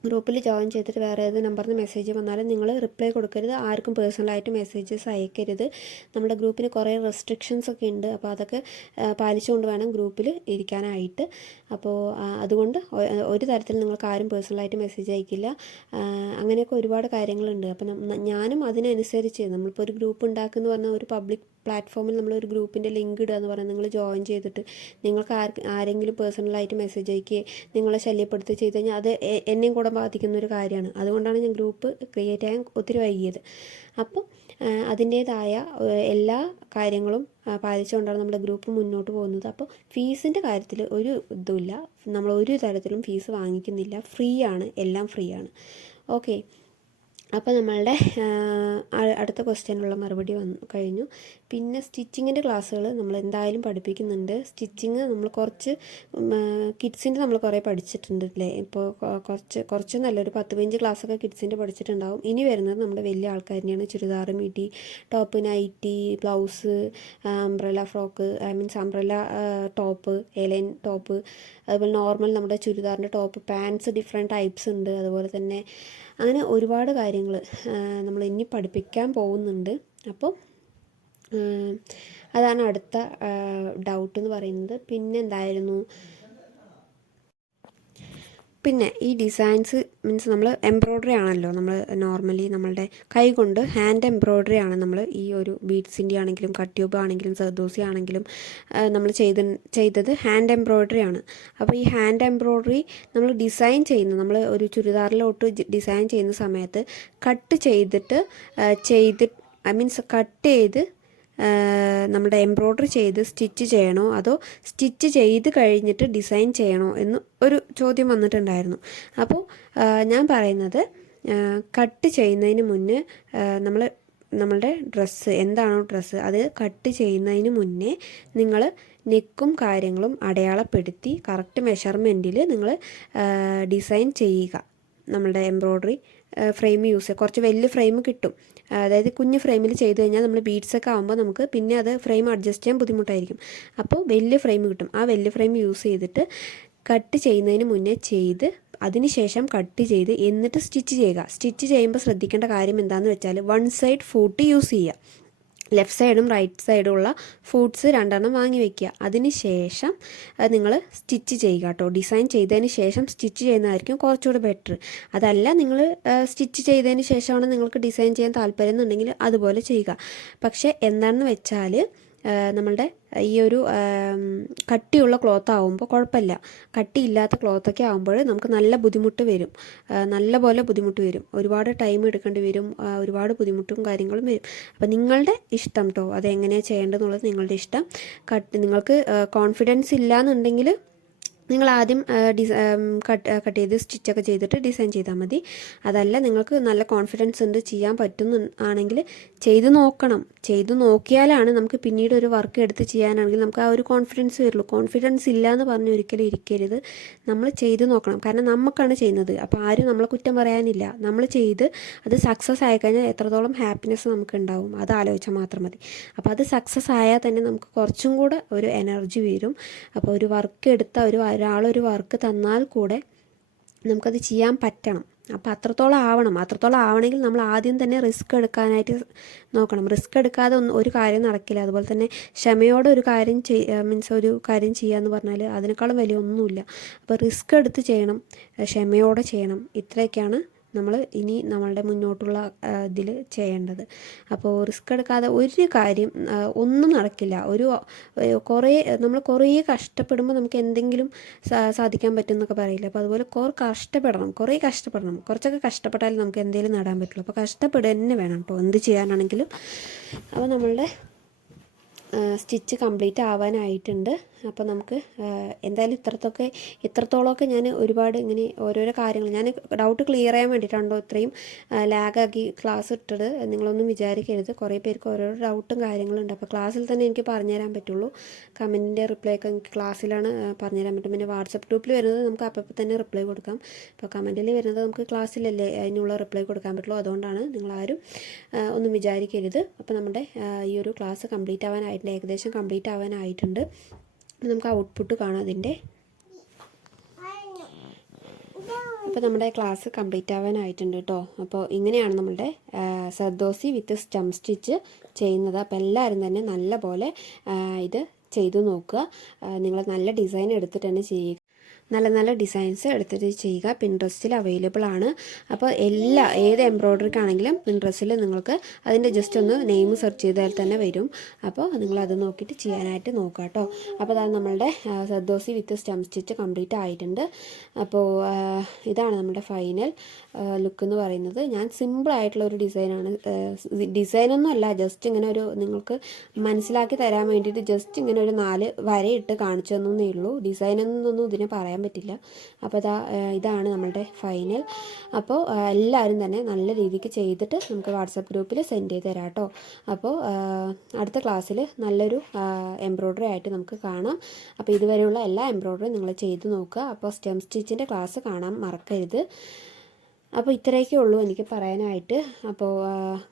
ഗ്രൂപ്പിൽ ജോയിൻ ചെയ്തിട്ട് വേറെ ഏത് നമ്പറിൽ നിന്ന് മെസ്സേജ് വന്നാലും നിങ്ങൾ റിപ്ലൈ കൊടുക്കരുത്. ആർക്കും പേഴ്സണലായിട്ട് മെസ്സേജസ് അയക്കരുത്. നമ്മുടെ ഗ്രൂപ്പിന് കുറേ റെസ്ട്രിക്ഷൻസ് ഒക്കെ ഉണ്ട്. അപ്പോൾ അതൊക്കെ പാലിച്ചുകൊണ്ട് വേണം ഗ്രൂപ്പിൽ ഇരിക്കാനായിട്ട്. അപ്പോൾ അതുകൊണ്ട് ഒരു തരത്തിൽ നിങ്ങൾക്ക് ആരും പേഴ്സണലായിട്ട് മെസ്സേജ് അയക്കില്ല. അങ്ങനെയൊക്കെ ഒരുപാട് കാര്യങ്ങളുണ്ട്. അപ്പം ഞാനും അതിനനുസരിച്ച് നമ്മളിപ്പോൾ ഒരു ഗ്രൂപ്പ് ഉണ്ടാക്കുന്ന പറഞ്ഞാൽ ഒരു പബ്ലിക് പ്ലാറ്റ്ഫോമിൽ നമ്മളൊരു ഗ്രൂപ്പിന്റെ ലിങ്ക് ഇടുക എന്ന് പറഞ്ഞാൽ നിങ്ങൾ ജോയിൻ ചെയ്തിട്ട് നിങ്ങൾക്ക് ആരെങ്കിലും പേഴ്സണലായിട്ട് മെസ്സേജ് അയക്കുകയോ നിങ്ങളെ ശല്യപ്പെടുത്തി ചെയ്ത് കഴിഞ്ഞാൽ അത് എന്നെയും കൂടെ ബാധിക്കുന്ന ഒരു കാര്യമാണ്. അതുകൊണ്ടാണ് ഞാൻ ഗ്രൂപ്പ് ക്രിയേറ്റ് ചെയ്യാൻ ഒത്തിരി വൈകിയത്. അപ്പോൾ അതിന്റേതായ എല്ലാ കാര്യങ്ങളും പാലിച്ചുകൊണ്ടാണ് നമ്മുടെ ഗ്രൂപ്പ് മുന്നോട്ട് പോകുന്നത്. അപ്പോൾ ഫീസിന്റെ കാര്യത്തിൽ ഒരു ഇതുമില്ല. നമ്മൾ ഒരു തരത്തിലും ഫീസ് വാങ്ങിക്കുന്നില്ല. ഫ്രീ ആണ് എല്ലാം ഫ്രീ ആണ് ഓക്കെ. അപ്പോൾ നമ്മളുടെ അടുത്ത ക്വസ്റ്റ്യനുള്ള മറുപടി വന്നു കഴിഞ്ഞു. പിന്നെ സ്റ്റിച്ചിങ്ങിന്റെ ക്ലാസ്സുകൾ നമ്മൾ എന്തായാലും പഠിപ്പിക്കുന്നുണ്ട്. സ്റ്റിച്ചിങ് നമ്മൾ കുറച്ച് കിഡ്സിന്റെ നമ്മൾ കുറേ പഠിച്ചിട്ടുണ്ട് അല്ലേ? ഇപ്പോൾ കുറച്ച് കുറച്ച് നല്ലൊരു പത്ത് പതിനഞ്ച് ക്ലാസ്സൊക്കെ കിഡ്സിന്റെ പഠിച്ചിട്ടുണ്ടാവും. ഇനി വരുന്നത് നമ്മുടെ വലിയ ആൾക്കാരിനെയാണ് churidar midi top nightie blouse umbrella frock I means umbrella top A line top അതുപോലെ നോർമൽ നമ്മുടെ ചുരിദാറിന്റെ ടോപ്പ് പാൻസ് ഡിഫറെന്റ് ടൈപ്സ് ഉണ്ട്. അതുപോലെ തന്നെ അങ്ങനെ ഒരുപാട് കാര്യങ്ങൾ നമ്മൾ ഇനി പഠിപ്പിക്കാൻ പോകുന്നുണ്ട്. അപ്പോൾ അതാണ് അടുത്ത ഡൗട്ട് എന്ന് പറയുന്നത്. പിന്നെ എന്തായിരുന്നു? പിന്നെ ഈ ഡിസൈൻസ് മീൻസ് നമ്മൾ എംബ്രോയ്ഡറി ആണല്ലോ. നമ്മൾ നോർമലി നമ്മളുടെ കൈ കൊണ്ട് ഹാൻഡ് എംബ്രോയ്ഡറി ആണ് നമ്മൾ ഈ ഒരു ബീഡ്സിന്റെ ആണെങ്കിലും കട്ട്യൂബ് ആണെങ്കിലും സർദോസി ആണെങ്കിലും നമ്മൾ ചെയ്ത ചെയ്തത് ഹാൻഡ് എംബ്രോയ്ഡറി ആണ്. അപ്പോൾ ഈ ഹാൻഡ് എംബ്രോയ്ഡറി നമ്മൾ ഡിസൈൻ ചെയ്യുന്ന നമ്മൾ ഒരു ചുരിദാറിലോട്ട് ഡിസൈൻ ചെയ്യുന്ന സമയത്ത് കട്ട് ചെയ്തിട്ട് ചെയ്തിട്ട് ചെയ്ത് ഐ മീൻസ് കട്ട് ചെയ്ത് നമ്മുടെ എംബ്രോയ്ഡറി ചെയ്ത് സ്റ്റിച്ച് ചെയ്യണോ? അതോ സ്റ്റിച്ച് ചെയ്ത് കഴിഞ്ഞിട്ട് ഡിസൈൻ ചെയ്യണോ എന്ന് ഒരു ചോദ്യം വന്നിട്ടുണ്ടായിരുന്നു. അപ്പോൾ ഞാൻ പറയുന്നത് കട്ട് ചെയ്യുന്നതിന് മുന്നേ നമ്മൾ നമ്മളുടെ ഡ്രസ്സ് എന്താണോ ഡ്രസ്സ് അത് കട്ട് ചെയ്യുന്നതിന് മുന്നേ നിങ്ങൾ നെക്കും കാര്യങ്ങളും അടയാളപ്പെടുത്തി കറക്റ്റ് മെഷർമെന്റിൽ നിങ്ങൾ ഡിസൈൻ ചെയ്യുക. നമ്മളുടെ എംബ്രോയ്ഡറി ഫ്രെയിം യൂസ് കുറച്ച് വലിയ ഫ്രെയിം കിട്ടും. അതായത് കുഞ്ഞ് ഫ്രെയിമിൽ ചെയ്ത് കഴിഞ്ഞാൽ നമ്മൾ ബീഡ്സ് ഒക്കെ ആകുമ്പോൾ നമുക്ക് പിന്നെ അത് ഫ്രെയിം അഡ്ജസ്റ്റ് ചെയ്യാൻ ബുദ്ധിമുട്ടായിരിക്കും. അപ്പോൾ വലിയ ഫ്രെയിം കിട്ടും. ആ വലിയ ഫ്രെയിം യൂസ് ചെയ്തിട്ട് കട്ട് ചെയ്യുന്നതിന് മുന്നേ ചെയ്ത് അതിനുശേഷം കട്ട് ചെയ്ത് എന്നിട്ട് സ്റ്റിച്ച് ചെയ്യുക. സ്റ്റിച്ച് ചെയ്യുമ്പോൾ ശ്രദ്ധിക്കേണ്ട കാര്യം എന്താണെന്ന് വെച്ചാൽ വൺ സൈഡ് ഫൂട്ട് യൂസ് ചെയ്യുക. ലെഫ്റ്റ് സൈഡും റൈറ്റ് സൈഡും ഉള്ള ഫുഡ്സ് രണ്ടെണ്ണം വാങ്ങി വെക്കുക. അതിന് ശേഷം നിങ്ങൾ സ്റ്റിച്ച് ചെയ്യുക കേട്ടോ. ഡിസൈൻ ചെയ്തതിന് ശേഷം സ്റ്റിച്ച് ചെയ്യുന്നതായിരിക്കും കുറച്ചുകൂടി ബെറ്റർ. അതല്ല നിങ്ങൾ സ്റ്റിച്ച് ചെയ്തതിന് ശേഷമാണ് നിങ്ങൾക്ക് ഡിസൈൻ ചെയ്യാൻ താല്പര്യം എന്നുണ്ടെങ്കിൽ അതുപോലെ ചെയ്യുക. പക്ഷേ എന്താണെന്ന് വെച്ചാൽ നമ്മളുടെ ഈ ഒരു കട്ടിയുള്ള ക്ലോത്ത് ആകുമ്പോൾ കുഴപ്പമില്ല കട്ടിയില്ലാത്ത ക്ലോത്തൊക്കെ ആകുമ്പോൾ നമുക്ക് നല്ല ബുദ്ധിമുട്ട് വരും. നല്ല പോലെ ബുദ്ധിമുട്ട് വരും. ഒരുപാട് ടൈം എടുക്കേണ്ടി വരും. ഒരുപാട് ബുദ്ധിമുട്ടും കാര്യങ്ങളും വരും. അപ്പോൾ നിങ്ങളുടെ ഇഷ്ടം കേട്ടോ അത് എങ്ങനെയാണ് ചെയ്യേണ്ടതെന്നുള്ളത് നിങ്ങളുടെ ഇഷ്ടം. കട്ട് നിങ്ങൾക്ക് കോൺഫിഡൻസ് ഇല്ല എന്നുണ്ടെങ്കിൽ നിങ്ങൾ ആദ്യം ഡിസ കട്ട് കട്ട് ചെയ്ത് സ്റ്റിച്ചൊക്കെ ചെയ്തിട്ട് ഡിസൈൻ ചെയ്താൽ മതി. അതല്ല നിങ്ങൾക്ക് നല്ല കോൺഫിഡൻസ് ഉണ്ട് ചെയ്യാൻ പറ്റുന്നു ആണെങ്കിൽ ചെയ്ത് നോക്കണം. ചെയ്ത് നോക്കിയാലാണ് നമുക്ക് പിന്നീട് ഒരു വർക്ക് എടുത്ത് ചെയ്യാനാണെങ്കിൽ നമുക്ക് ആ ഒരു കോൺഫിഡൻസ് വരുള്ളൂ. കോൺഫിഡൻസ് ഇല്ല എന്ന് പറഞ്ഞ് ഒരിക്കലും ഇരിക്കരുത്. നമ്മൾ ചെയ്ത് നോക്കണം. കാരണം നമുക്കാണ് ചെയ്യുന്നത്. അപ്പോൾ ആരും നമ്മളെ കുറ്റം പറയാനില്ല. നമ്മൾ ചെയ്ത് അത് സക്സസ് ആയിക്കഴിഞ്ഞാൽ എത്രത്തോളം ഹാപ്പിനെസ് നമുക്ക് ഉണ്ടാവും അത് ആലോചിച്ചാൽ മാത്രം മതി. അപ്പോൾ അത് സക്സസ് ആയാൽ തന്നെ നമുക്ക് കുറച്ചും കൂടെ ഒരു എനർജി വരും. അപ്പോൾ ഒരു വർക്ക് എടുത്ത ഒരു ഒരാളൊരു വർക്ക് തന്നാൽ കൂടെ നമുക്കത് ചെയ്യാൻ പറ്റണം. അപ്പോൾ അത്രത്തോളം ആവണം. അത്രത്തോളം ആവണമെങ്കിൽ നമ്മൾ ആദ്യം തന്നെ റിസ്ക് എടുക്കാനായിട്ട് നോക്കണം. റിസ്ക് എടുക്കാതെ ഒന്നും ഒരു കാര്യം നടക്കില്ല. അതുപോലെ തന്നെ ക്ഷമയോടെ ഒരു കാര്യം ചെയ് മീൻസ് ഒരു കാര്യം ചെയ്യുക എന്ന് പറഞ്ഞാൽ അതിനേക്കാളും വലിയ ഒന്നുമില്ല. അപ്പോൾ റിസ്ക് എടുത്ത് ചെയ്യണം. ക്ഷമയോടെ ചെയ്യണം. ഇത്രയൊക്കെയാണ് നമ്മൾ ഇനി നമ്മളുടെ മുന്നോട്ടുള്ള ഇതിൽ ചെയ്യേണ്ടത്. അപ്പോൾ റിസ്ക് എടുക്കാതെ ഒരു കാര്യം ഒന്നും നടക്കില്ല. ഒരു കുറേ നമ്മൾ കുറേ കഷ്ടപ്പെടുമ്പോൾ നമുക്ക് എന്തെങ്കിലും സാധിക്കാൻ പറ്റും എന്നൊക്കെ പറയില്ല? അപ്പോൾ അതുപോലെ കുറേ കഷ്ടപ്പെടണം. കുറേ കഷ്ടപ്പെടണം. കുറച്ചൊക്കെ കഷ്ടപ്പെട്ടാലും നമുക്ക് എന്തെങ്കിലും നേടാൻ പറ്റുള്ളൂ. അപ്പോൾ കഷ്ടപ്പെടുക തന്നെ വേണം കേട്ടോ എന്ത് ചെയ്യാനാണെങ്കിലും. അപ്പോൾ നമ്മളുടെ സ്റ്റിച്ച് കംപ്ലീറ്റ് ആവാനായിട്ടുണ്ട്. അപ്പോൾ നമുക്ക് എന്തായാലും ഇത്രത്തൊക്കെ ഇത്രത്തോളമൊക്കെ ഞാൻ ഒരുപാട് ഇങ്ങനെ ഓരോരോ കാര്യങ്ങൾ ഞാൻ ഡൗട്ട് ക്ലിയർ ചെയ്യാൻ വേണ്ടിയിട്ടാണല്ലോ ഇത്രയും ലാഗാക്കി ക്ലാസ് ഇട്ടത്. നിങ്ങളൊന്നും വിചാരിക്കരുത്. കുറേ പേർക്ക് ഓരോരോ ഡൗട്ടും കാര്യങ്ങളും ഉണ്ട് അപ്പോൾ ക്ലാസ്സിൽ തന്നെ എനിക്ക് പറഞ്ഞുതരാൻ പറ്റുള്ളൂ. കമന്റിന്റെ റിപ്ലൈ ഒക്കെ എനിക്ക് ക്ലാസ്സിലാണ് പറഞ്ഞു പറഞ്ഞുതരാൻ പറ്റും. പിന്നെ വാട്സപ്പ് ഗ്രൂപ്പിൽ വരുന്നത് നമുക്ക് അപ്പം തന്നെ റിപ്ലൈ കൊടുക്കാം. അപ്പോൾ കമന്റിൽ വരുന്നത് നമുക്ക് ക്ലാസ്സിലല്ലേ അതിനുള്ള റിപ്ലൈ കൊടുക്കാൻ പറ്റുള്ളൂ. അതുകൊണ്ടാണ് നിങ്ങളാരും ഒന്നും വിചാരിക്കരുത്. അപ്പോൾ നമ്മുടെ ഈ ഒരു ക്ലാസ് കംപ്ലീറ്റ് ആവാനായിട്ടുണ്ട് ഏകദേശം കംപ്ലീറ്റ് ആവാനായിട്ടുണ്ട്. നമുക്ക് ഔട്ട്പുട്ട് കാണാം അതിന്റെ അപ്പോൾ നമ്മുടെ ക്ലാസ് കംപ്ലീറ്റ് ആവാനായിട്ടുണ്ട് കേട്ടോ അപ്പോൾ ഇങ്ങനെയാണ് നമ്മളുടെ സർദോസി വിത്ത് സ്റ്റം സ്റ്റിച്ച് ചെയ്യുന്നത്. അപ്പോൾ എല്ലാവരും തന്നെ നല്ല പോലെ ഇത് ചെയ്തു നോക്കുക. നിങ്ങൾ നല്ല ഡിസൈൻ എടുത്തിട്ട് തന്നെ ചെയ്യുക. നല്ല നല്ല ഡിസൈൻസ് എടുത്തിട്ട് ചെയ്യുക. പിൻട്രസ്റ്റിൽ അവൈലബിൾ ആണ്. അപ്പോൾ എല്ലാ ഏത് എംബ്രോയ്ഡറിക്കാണെങ്കിലും പിൻട്രസ്റ്റിൽ നിങ്ങൾക്ക് അതിന്റെ ജസ്റ്റ് ഒന്ന് നെയിം സെർച്ച് ചെയ്താൽ തന്നെ വരും. അപ്പോൾ നിങ്ങൾ അത് നോക്കിയിട്ട് ചെയ്യാനായിട്ട് നോക്കുക കേട്ടോ അപ്പോൾ അതാണ് നമ്മളുടെ സദ്ദോസി വിത്ത് സ്റ്റം സ്റ്റിച്ച് കംപ്ലീറ്റ് ആയിട്ടുണ്ട്. അപ്പോൾ ഇതാണ് നമ്മുടെ ഫൈനൽ ലുക്ക് എന്ന് പറയുന്നത്. ഞാൻ സിമ്പിൾ ആയിട്ടുള്ള ഒരു ഡിസൈനാണ് ഡിസൈനൊന്നും അല്ല. ജസ്റ്റ് ഇങ്ങനെ ഒരു നിങ്ങൾക്ക് മനസ്സിലാക്കി തരാൻ വേണ്ടിയിട്ട് ജസ്റ്റ് ഇങ്ങനെ ഒരു നാല് വരയിട്ട് കാണിച്ചു തന്നേ ഉള്ളൂ. ഡിസൈൻ എന്നൊന്നും ഇതിനെ പറയാൻ പറ്റില്ല. അപ്പോൾ ഏഹ് ഇതാണ് നമ്മളുടെ ഫൈനൽ അപ്പോൾ എല്ലാവരും തന്നെ നല്ല രീതിക്ക് ചെയ്തിട്ട് നമുക്ക് വാട്സപ്പ് ഗ്രൂപ്പിൽ സെൻഡ് ചെയ്ത് തരാം കേട്ടോ. അപ്പോൾ അടുത്ത ക്ലാസ്സിൽ നല്ലൊരു എംബ്രോയ്ഡറി ആയിട്ട് നമുക്ക് കാണാം. അപ്പോൾ ഇതുവരെയുള്ള എല്ലാ എംബ്രോയ്ഡറിയും നിങ്ങൾ ചെയ്ത് നോക്കുക. അപ്പോൾ സ്റ്റെം സ്റ്റിച്ചിന്റെ ക്ലാസ് കാണാൻ മറക്കരുത്. അപ്പോൾ ഇത്രയൊക്കെ ഉള്ളൂ എനിക്ക് പറയാനായിട്ട്. അപ്പോൾ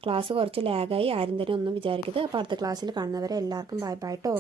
ക്ലാസ് കുറച്ച് ലാഗായി ആരും തന്നെ ഒന്നും വിചാരിക്കരുത്. അപ്പോൾ അടുത്ത ക്ലാസ്സിൽ കാണുന്നവരെ എല്ലാവർക്കും ബൈ ബൈ കേട്ടോ